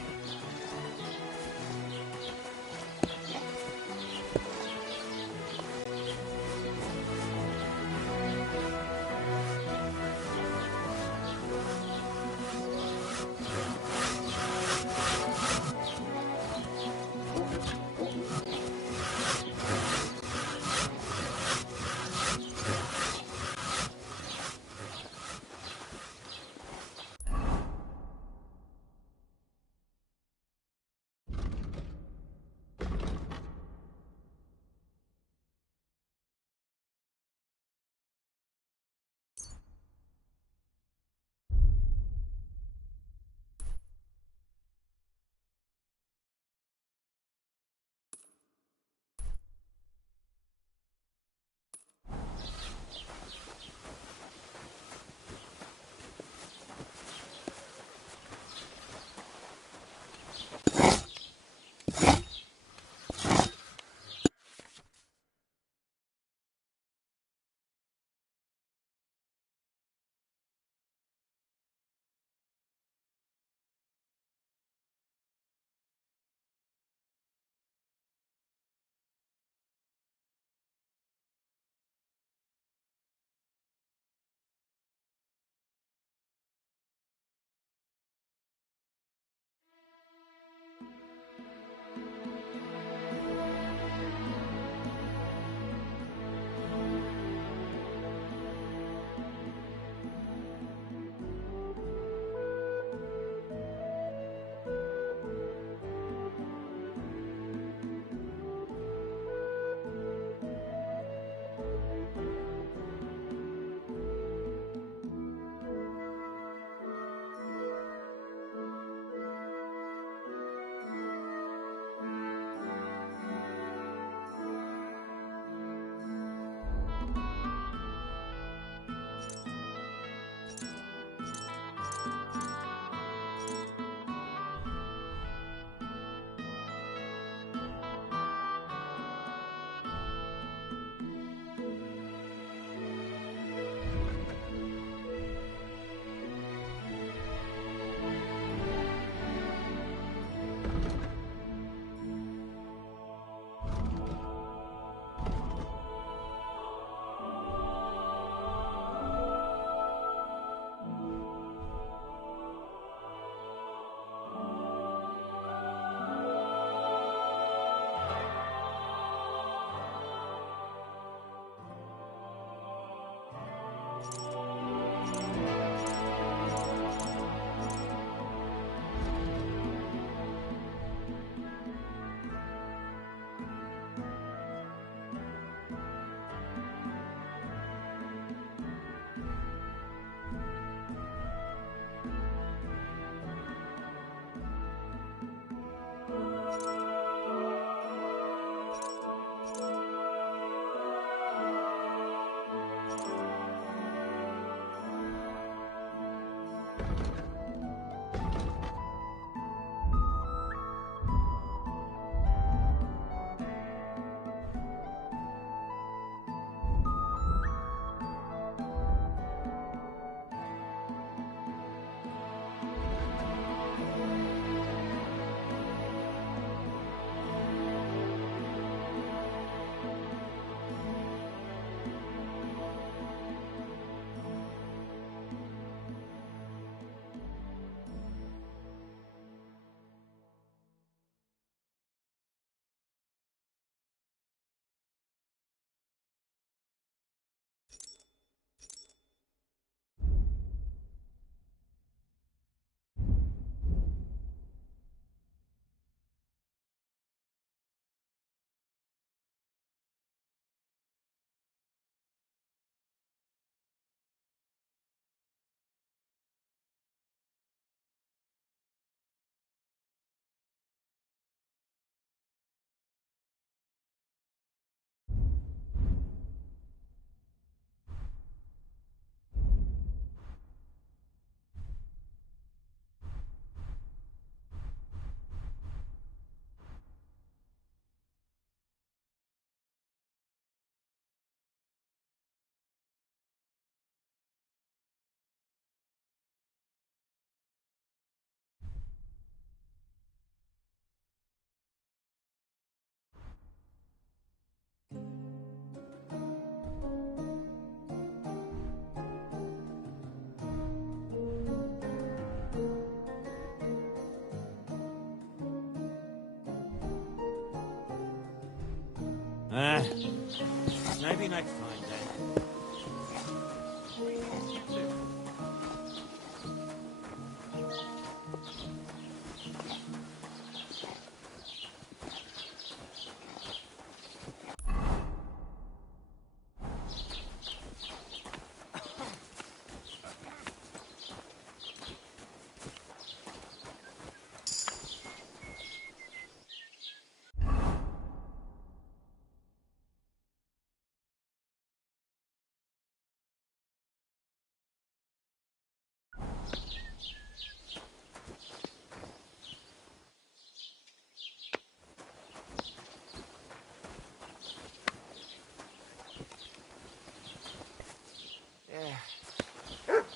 Maybe next time, then.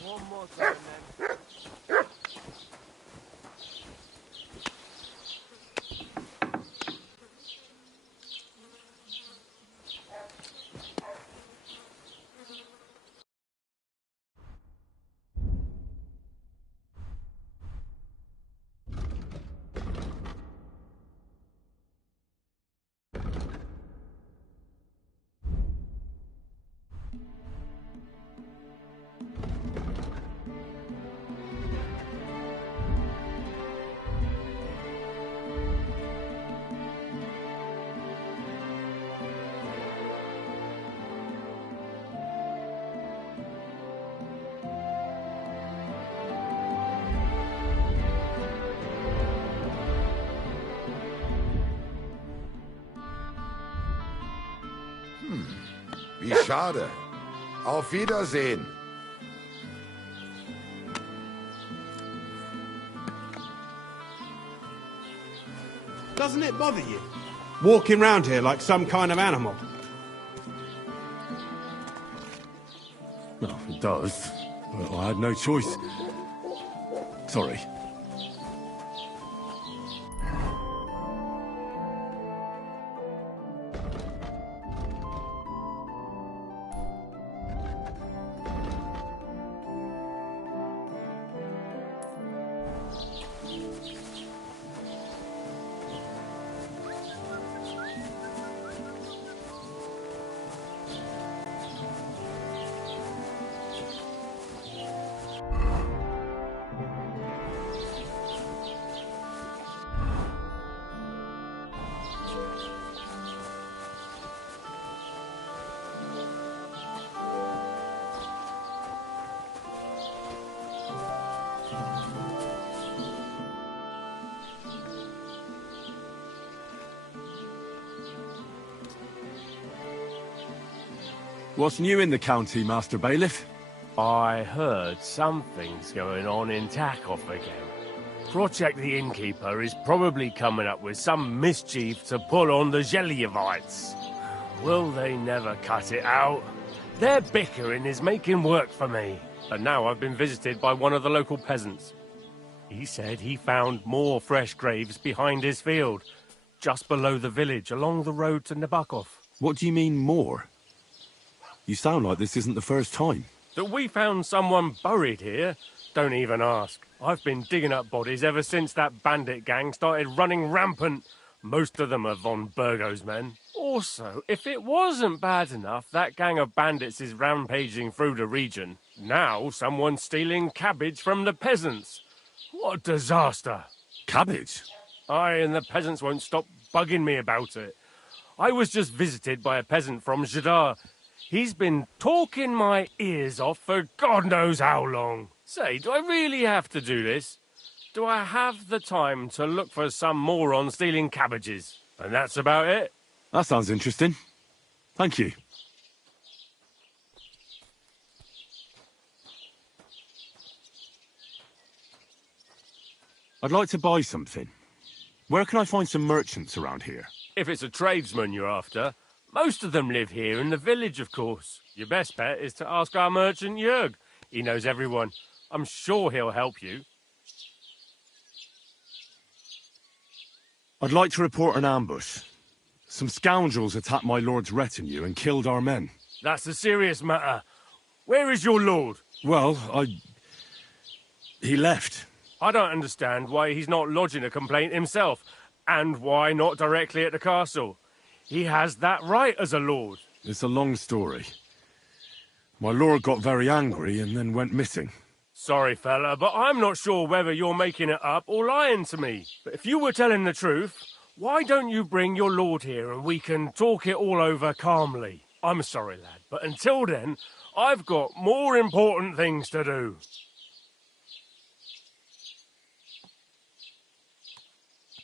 One more time, then. Wie schade. Auf Wiedersehen. Doesn't it bother you? Walking round here like some kind of animal. No, it does. But I had no choice. Sorry. What's new in the county, Master Bailiff? I heard something's going on in Takoff again. Project the Innkeeper is probably coming up with some mischief to pull on the Gelievites. Will they never cut it out? Their bickering is making work for me. And now I've been visited by one of the local peasants. He said he found more fresh graves behind his field, just below the village, along the road to Nabokov. What do you mean, more? You sound like this isn't the first time. That we found someone buried here? Don't even ask. I've been digging up bodies ever since that bandit gang started running rampant. Most of them are von Burgo's men. Also, if it wasn't bad enough that gang of bandits is rampaging through the region, now someone's stealing cabbage from the peasants. What a disaster. Cabbage? Aye, and the peasants won't stop bugging me about it. I was just visited by a peasant from Jadar. He's been talking my ears off for God knows how long. Say, do I really have to do this? Do I have the time to look for some moron stealing cabbages? And that's about it? That sounds interesting. Thank you. I'd like to buy something. Where can I find some merchants around here? If it's a tradesman you're after, most of them live here in the village, of course. Your best bet is to ask our merchant Jörg. He knows everyone. I'm sure he'll help you. I'd like to report an ambush. Some scoundrels attacked my lord's retinue and killed our men. That's a serious matter. Where is your lord? Well, he left. I don't understand why he's not lodging a complaint himself, and why not directly at the castle. He has that right as a lord. It's a long story. My lord got very angry and then went missing. Sorry, fella, but I'm not sure whether you're making it up or lying to me. But if you were telling the truth, why don't you bring your lord here and we can talk it all over calmly? I'm sorry, lad, but until then, I've got more important things to do.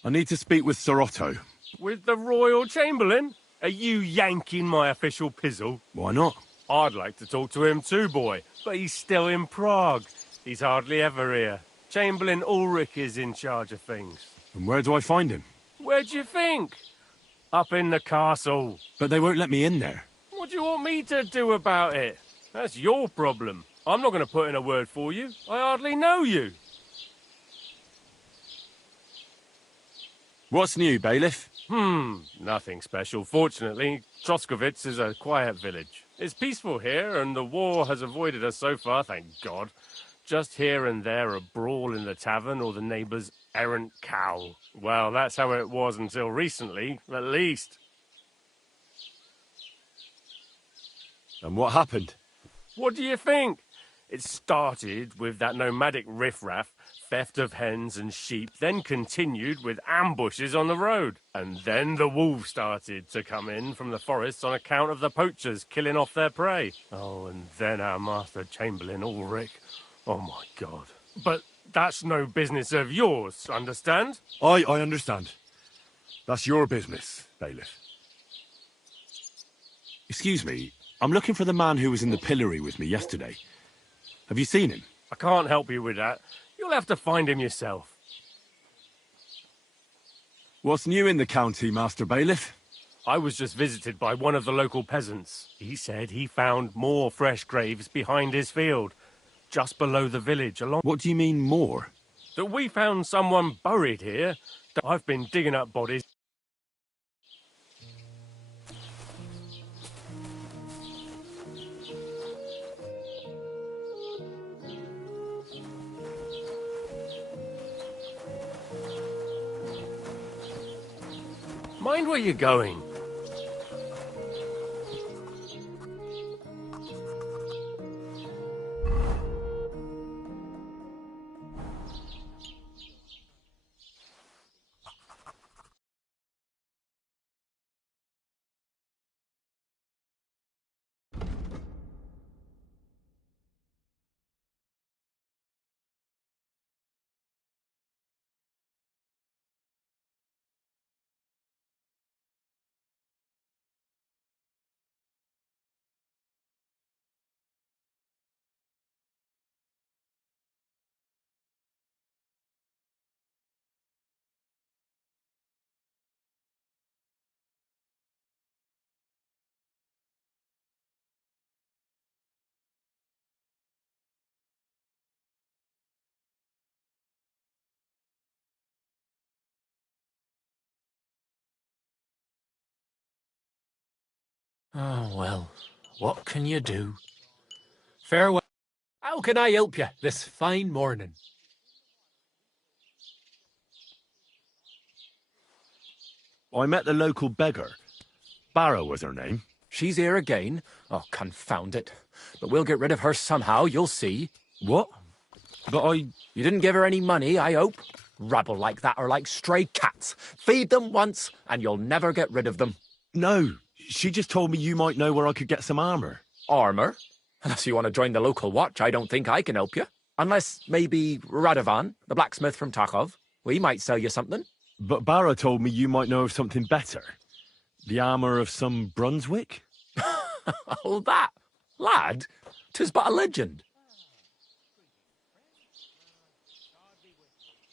I need to speak with Sir Otto. With the Royal Chamberlain? Are you yanking my official pizzle? Why not? I'd like to talk to him too, boy, but he's still in Prague. He's hardly ever here. Chamberlain Ulrich is in charge of things. And where do I find him? Where do you think? Up in the castle. But they won't let me in there. What do you want me to do about it? That's your problem. I'm not going to put in a word for you. I hardly know you. What's new, bailiff? Nothing special. Fortunately, Troskovitz is a quiet village. It's peaceful here, and the war has avoided us so far, thank God. Just here and there a brawl in the tavern or the neighbour's errant cow. Well, that's how it was until recently, at least. And what happened? What do you think? It started with that nomadic riffraff, theft of hens and sheep, then continued with ambushes on the road. And then the wolves started to come in from the forests on account of the poachers killing off their prey. Oh, and then our master Chamberlain Ulrich. Oh, my God. But that's no business of yours, understand? I understand. That's your business, bailiff. Excuse me, I'm looking for the man who was in the pillory with me yesterday. Have you seen him? I can't help you with that. You'll have to find him yourself. What's new in the county, Master Bailiff? I was just visited by one of the local peasants. He said he found more fresh graves behind his field, just below the village along... What do you mean, more? That we found someone buried here. That I've been digging up bodies. Mind where you're going. Oh, well, what can you do? Farewell. How can I help you this fine morning? I met the local beggar. Barrow was her name. She's here again? Oh, confound it. But we'll get rid of her somehow, you'll see. What? But You didn't give her any money, I hope? Rabble like that are like stray cats. Feed them once, and you'll never get rid of them. No, she just told me you might know where I could get some armour. Armour? Unless you want to join the local watch, I don't think I can help you. Unless, maybe, Radovan, the blacksmith from Takov. We might sell you something. But Barrow told me you might know of something better. The armour of some Brunswick? Oh, that? Lad, 'tis but a legend.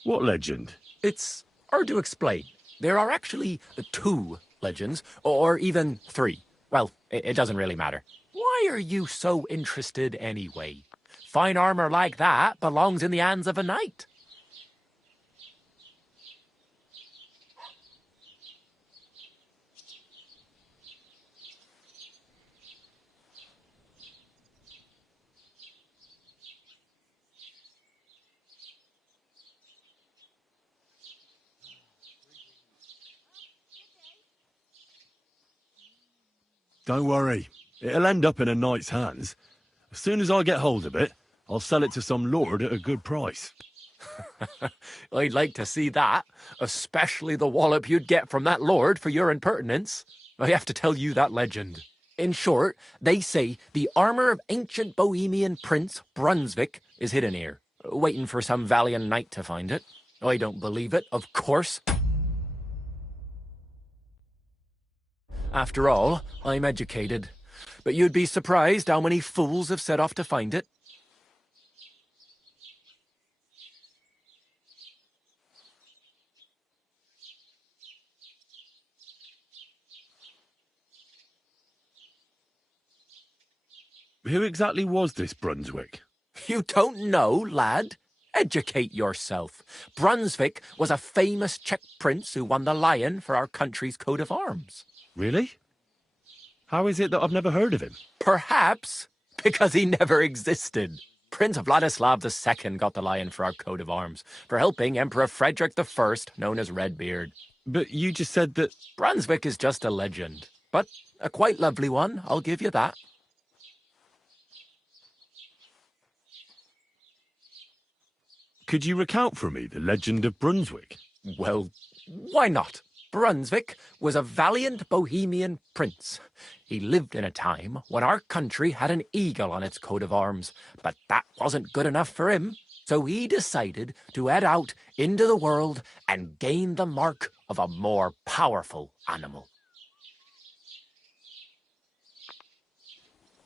What legend? It's hard to explain. There are actually 2 legends, or even 3. Well, it doesn't really matter. Why are you so interested anyway? Fine armour like that belongs in the hands of a knight. Don't worry. It'll end up in a knight's hands. As soon as I get hold of it, I'll sell it to some lord at a good price. I'd like to see that, especially the wallop you'd get from that lord for your impertinence. I have to tell you that legend. In short, they say the armour of ancient Bohemian Prince Brunswick is hidden here, waiting for some valiant knight to find it. I don't believe it, of course. After all, I'm educated. But you'd be surprised how many fools have set off to find it. Who exactly was this Brunswick? You don't know, lad? Educate yourself. Brunswick was a famous Czech prince who won the lion for our country's coat of arms. Really? How is it that I've never heard of him? Perhaps because he never existed. Prince Vladislav II got the lion for our coat of arms for helping Emperor Frederick I, known as Redbeard. But you just said that... Brunswick is just a legend, but a quite lovely one, I'll give you that. Could you recount for me the legend of Brunswick? Well, why not? Brunswick was a valiant Bohemian prince. He lived in a time when our country had an eagle on its coat of arms, but that wasn't good enough for him, so he decided to head out into the world and gain the mark of a more powerful animal.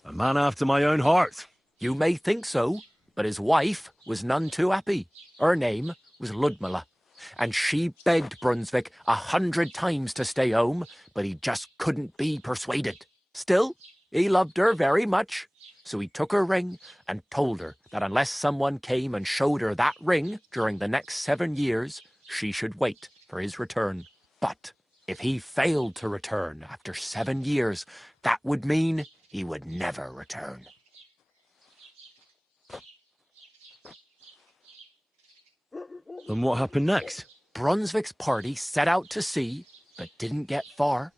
A man after my own heart. You may think so, but his wife was none too happy. Her name was Ludmilla, and she begged Brunswick 100 times to stay home, but he just couldn't be persuaded. Still, he loved her very much, so he took her ring and told her that unless someone came and showed her that ring during the next 7 years, she should wait for his return. But if he failed to return after 7 years, that would mean he would never return. And what happened next? Brunswick's party set out to sea, but didn't get far.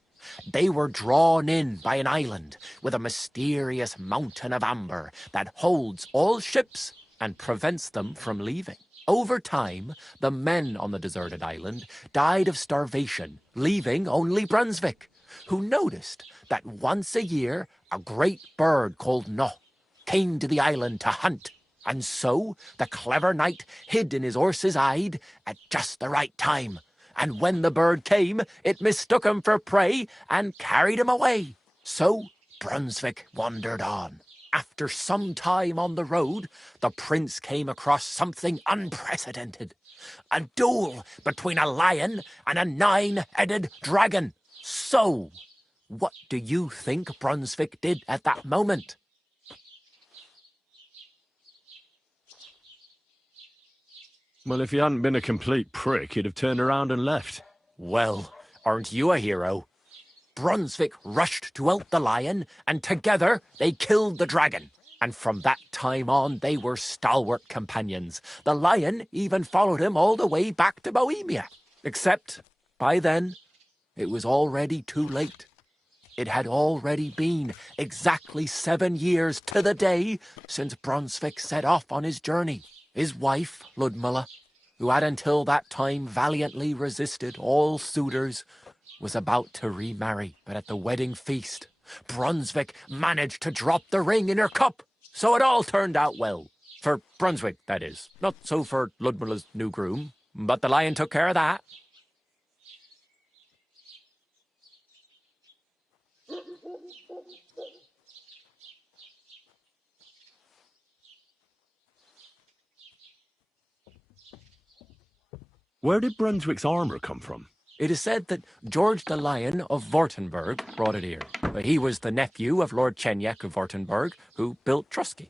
They were drawn in by an island with a mysterious mountain of amber that holds all ships and prevents them from leaving. Over time, the men on the deserted island died of starvation, leaving only Brunswick, who noticed that once a year a great bird called No came to the island to hunt. And so the clever knight hid in his horse's hide at just the right time. And when the bird came, it mistook him for prey and carried him away. So Brunswick wandered on. After some time on the road, the prince came across something unprecedented. A duel between a lion and a 9-headed dragon. So, what do you think Brunswick did at that moment? Well, if he hadn't been a complete prick, he'd have turned around and left. Well, aren't you a hero? Brunswick rushed to help the lion, and together they killed the dragon. And from that time on, they were stalwart companions. The lion even followed him all the way back to Bohemia. Except, by then, it was already too late. It had already been exactly 7 years to the day since Brunswick set off on his journey. His wife, Ludmilla, who had until that time valiantly resisted all suitors, was about to remarry. But at the wedding feast, Brunswick managed to drop the ring in her cup. So it all turned out well. For Brunswick, that is. Not so for Ludmilla's new groom, but the lion took care of that. Where did Brunswick's armour come from? It is said that George the Lion of Württemberg brought it here. He was the nephew of Lord Chenyek of Württemberg, who built Trusky.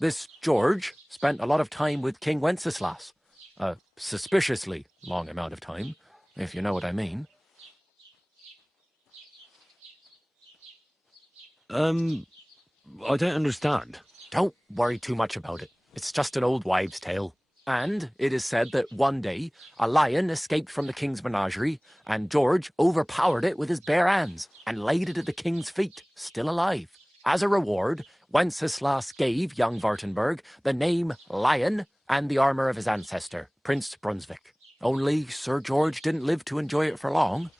This George spent a lot of time with King Wenceslas. A suspiciously long amount of time, if you know what I mean. I don't understand. Don't worry too much about it. It's just an old wives' tale. And it is said that one day a lion escaped from the king's menagerie, and George overpowered it with his bare hands and laid it at the king's feet, still alive. As a reward, Wenceslas gave young Wartenberg the name Lion and the armour of his ancestor, Prince Brunswick. Only Sir George didn't live to enjoy it for long.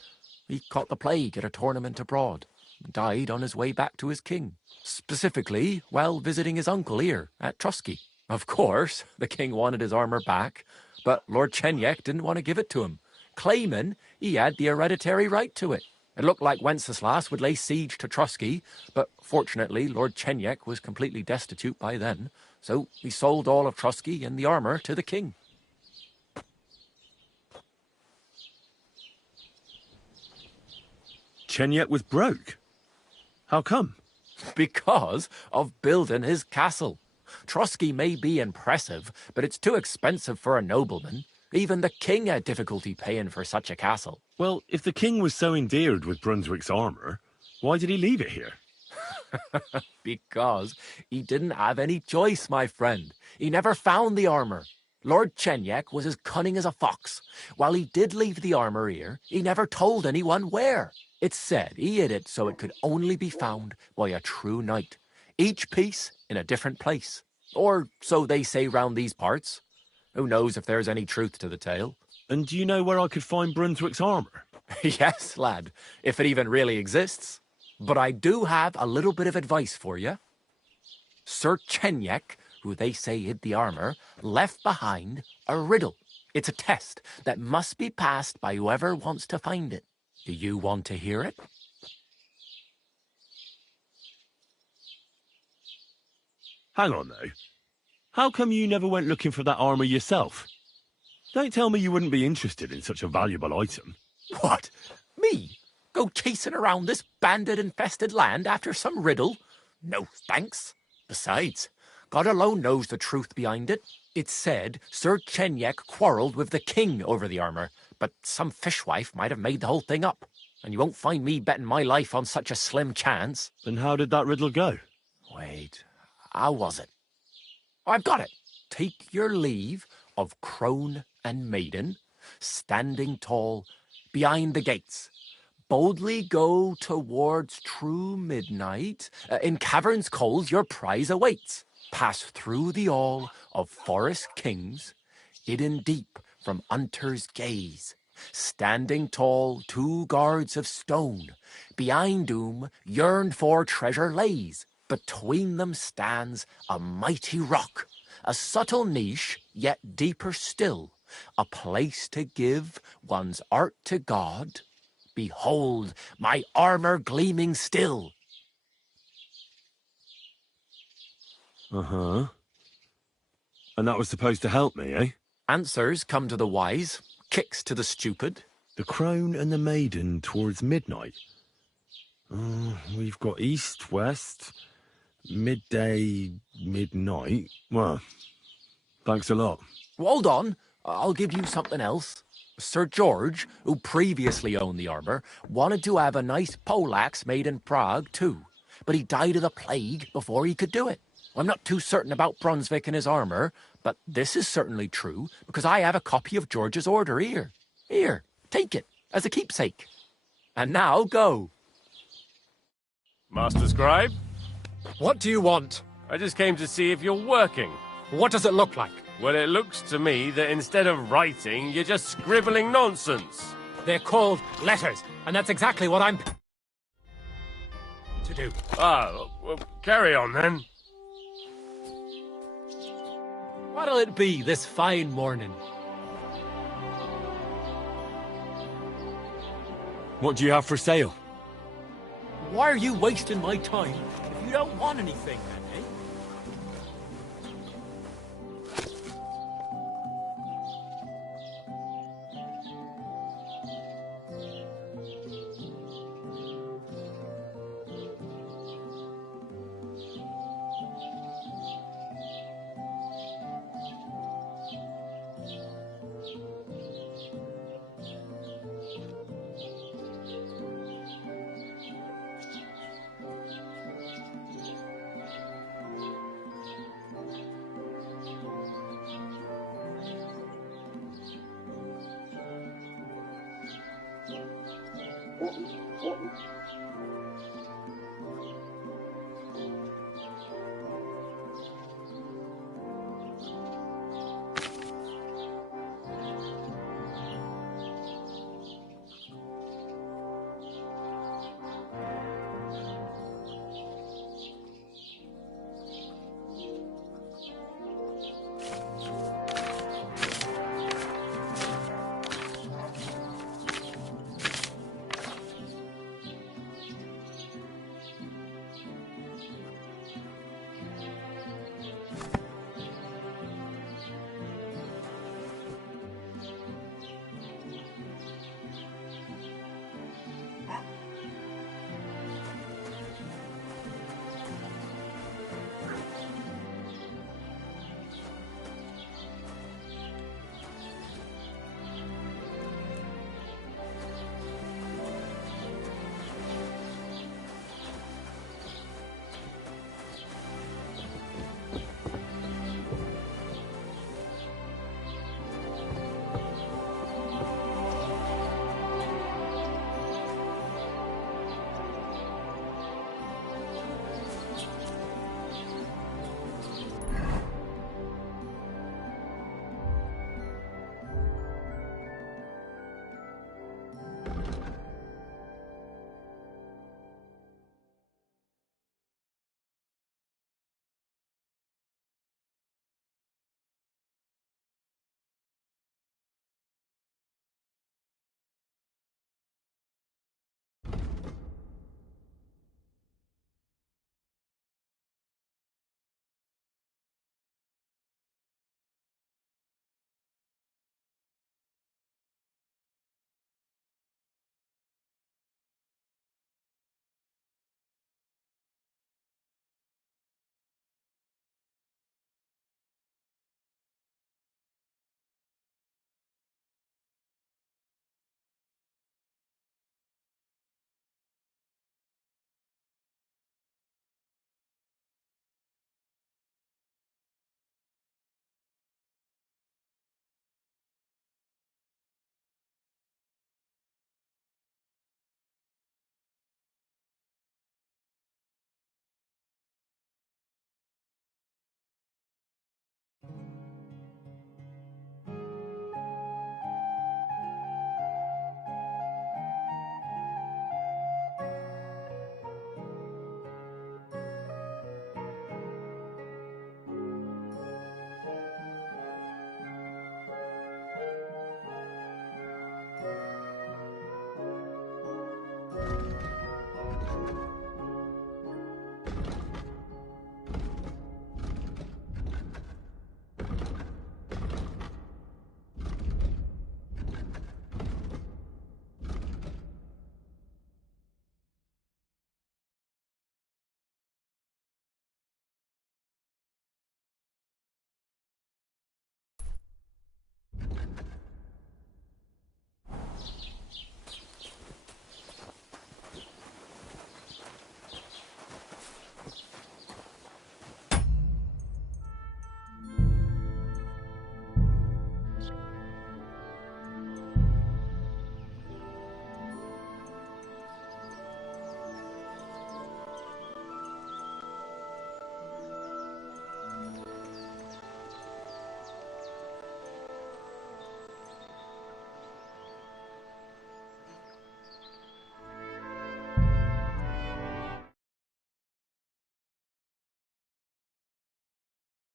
He caught the plague at a tournament abroad and died on his way back to his king, specifically while visiting his uncle here at Trusky. Of course, the king wanted his armour back, but Lord Chenyek didn't want to give it to him, claiming he had the hereditary right to it. It looked like Wenceslas would lay siege to Trusky, but fortunately Lord Chenyek was completely destitute by then, so he sold all of Trusky and the armour to the king. Chenyek was broke. How come? Because of building his castle. Trusky may be impressive, but it's too expensive for a nobleman. Even the king had difficulty paying for such a castle. Well, if the king was so endeared with Brunswick's armour, why did he leave it here? Because he didn't have any choice, my friend. He never found the armour. Lord Chenyek was as cunning as a fox. While he did leave the armour here, he never told anyone where. It's said he hid it so it could only be found by a true knight. Each piece in a different place. Or so they say round these parts. Who knows if there's any truth to the tale? And do you know where I could find Brunswick's armour? Yes, lad, if it even really exists. But I do have a little bit of advice for you. Sir Chenyek, who they say hid the armour, left behind a riddle. It's a test that must be passed by whoever wants to find it. Do you want to hear it? Hang on, though. How come you never went looking for that armour yourself? Don't tell me you wouldn't be interested in such a valuable item. What? Me? Go chasing around this bandit-infested land after some riddle? No thanks. Besides, God alone knows the truth behind it. It's said Sir Chenyek quarrelled with the king over the armour, but some fishwife might have made the whole thing up. And you won't find me betting my life on such a slim chance. Then how did that riddle go? Wait, how was it? I've got it. Take your leave of crone and maiden, standing tall behind the gates. Boldly go towards true midnight. In caverns cold your prize awaits. Pass through the all of forest kings, hidden deep from hunter's gaze. Standing tall, 2 guards of stone, behind whom yearned for treasure lays. Between them stands a mighty rock, a subtle niche, yet deeper still, a place to give one's art to God. Behold, my armour gleaming still. Uh-huh. And that was supposed to help me, eh? Answers come to the wise, kicks to the stupid. The crone and the maiden towards midnight. We've got east, west, midday, midnight. Well, thanks a lot. Hold on, I'll give you something else. Sir George, who previously owned the armour, wanted to have a nice poleaxe made in Prague too, but he died of the plague before he could do it. I'm not too certain about Brunswick and his armour, but this is certainly true, because I have a copy of George's order here. Here, take it, as a keepsake. And now, go. Master Scribe? What do you want? I just came to see if you're working. What does it look like? Well, it looks to me that instead of writing, you're just scribbling nonsense. They're called letters, and that's exactly what I'm to do. Ah, well, carry on then. What'll it be this fine morning? What do you have for sale? Why are you wasting my time if you don't want anything, then, eh?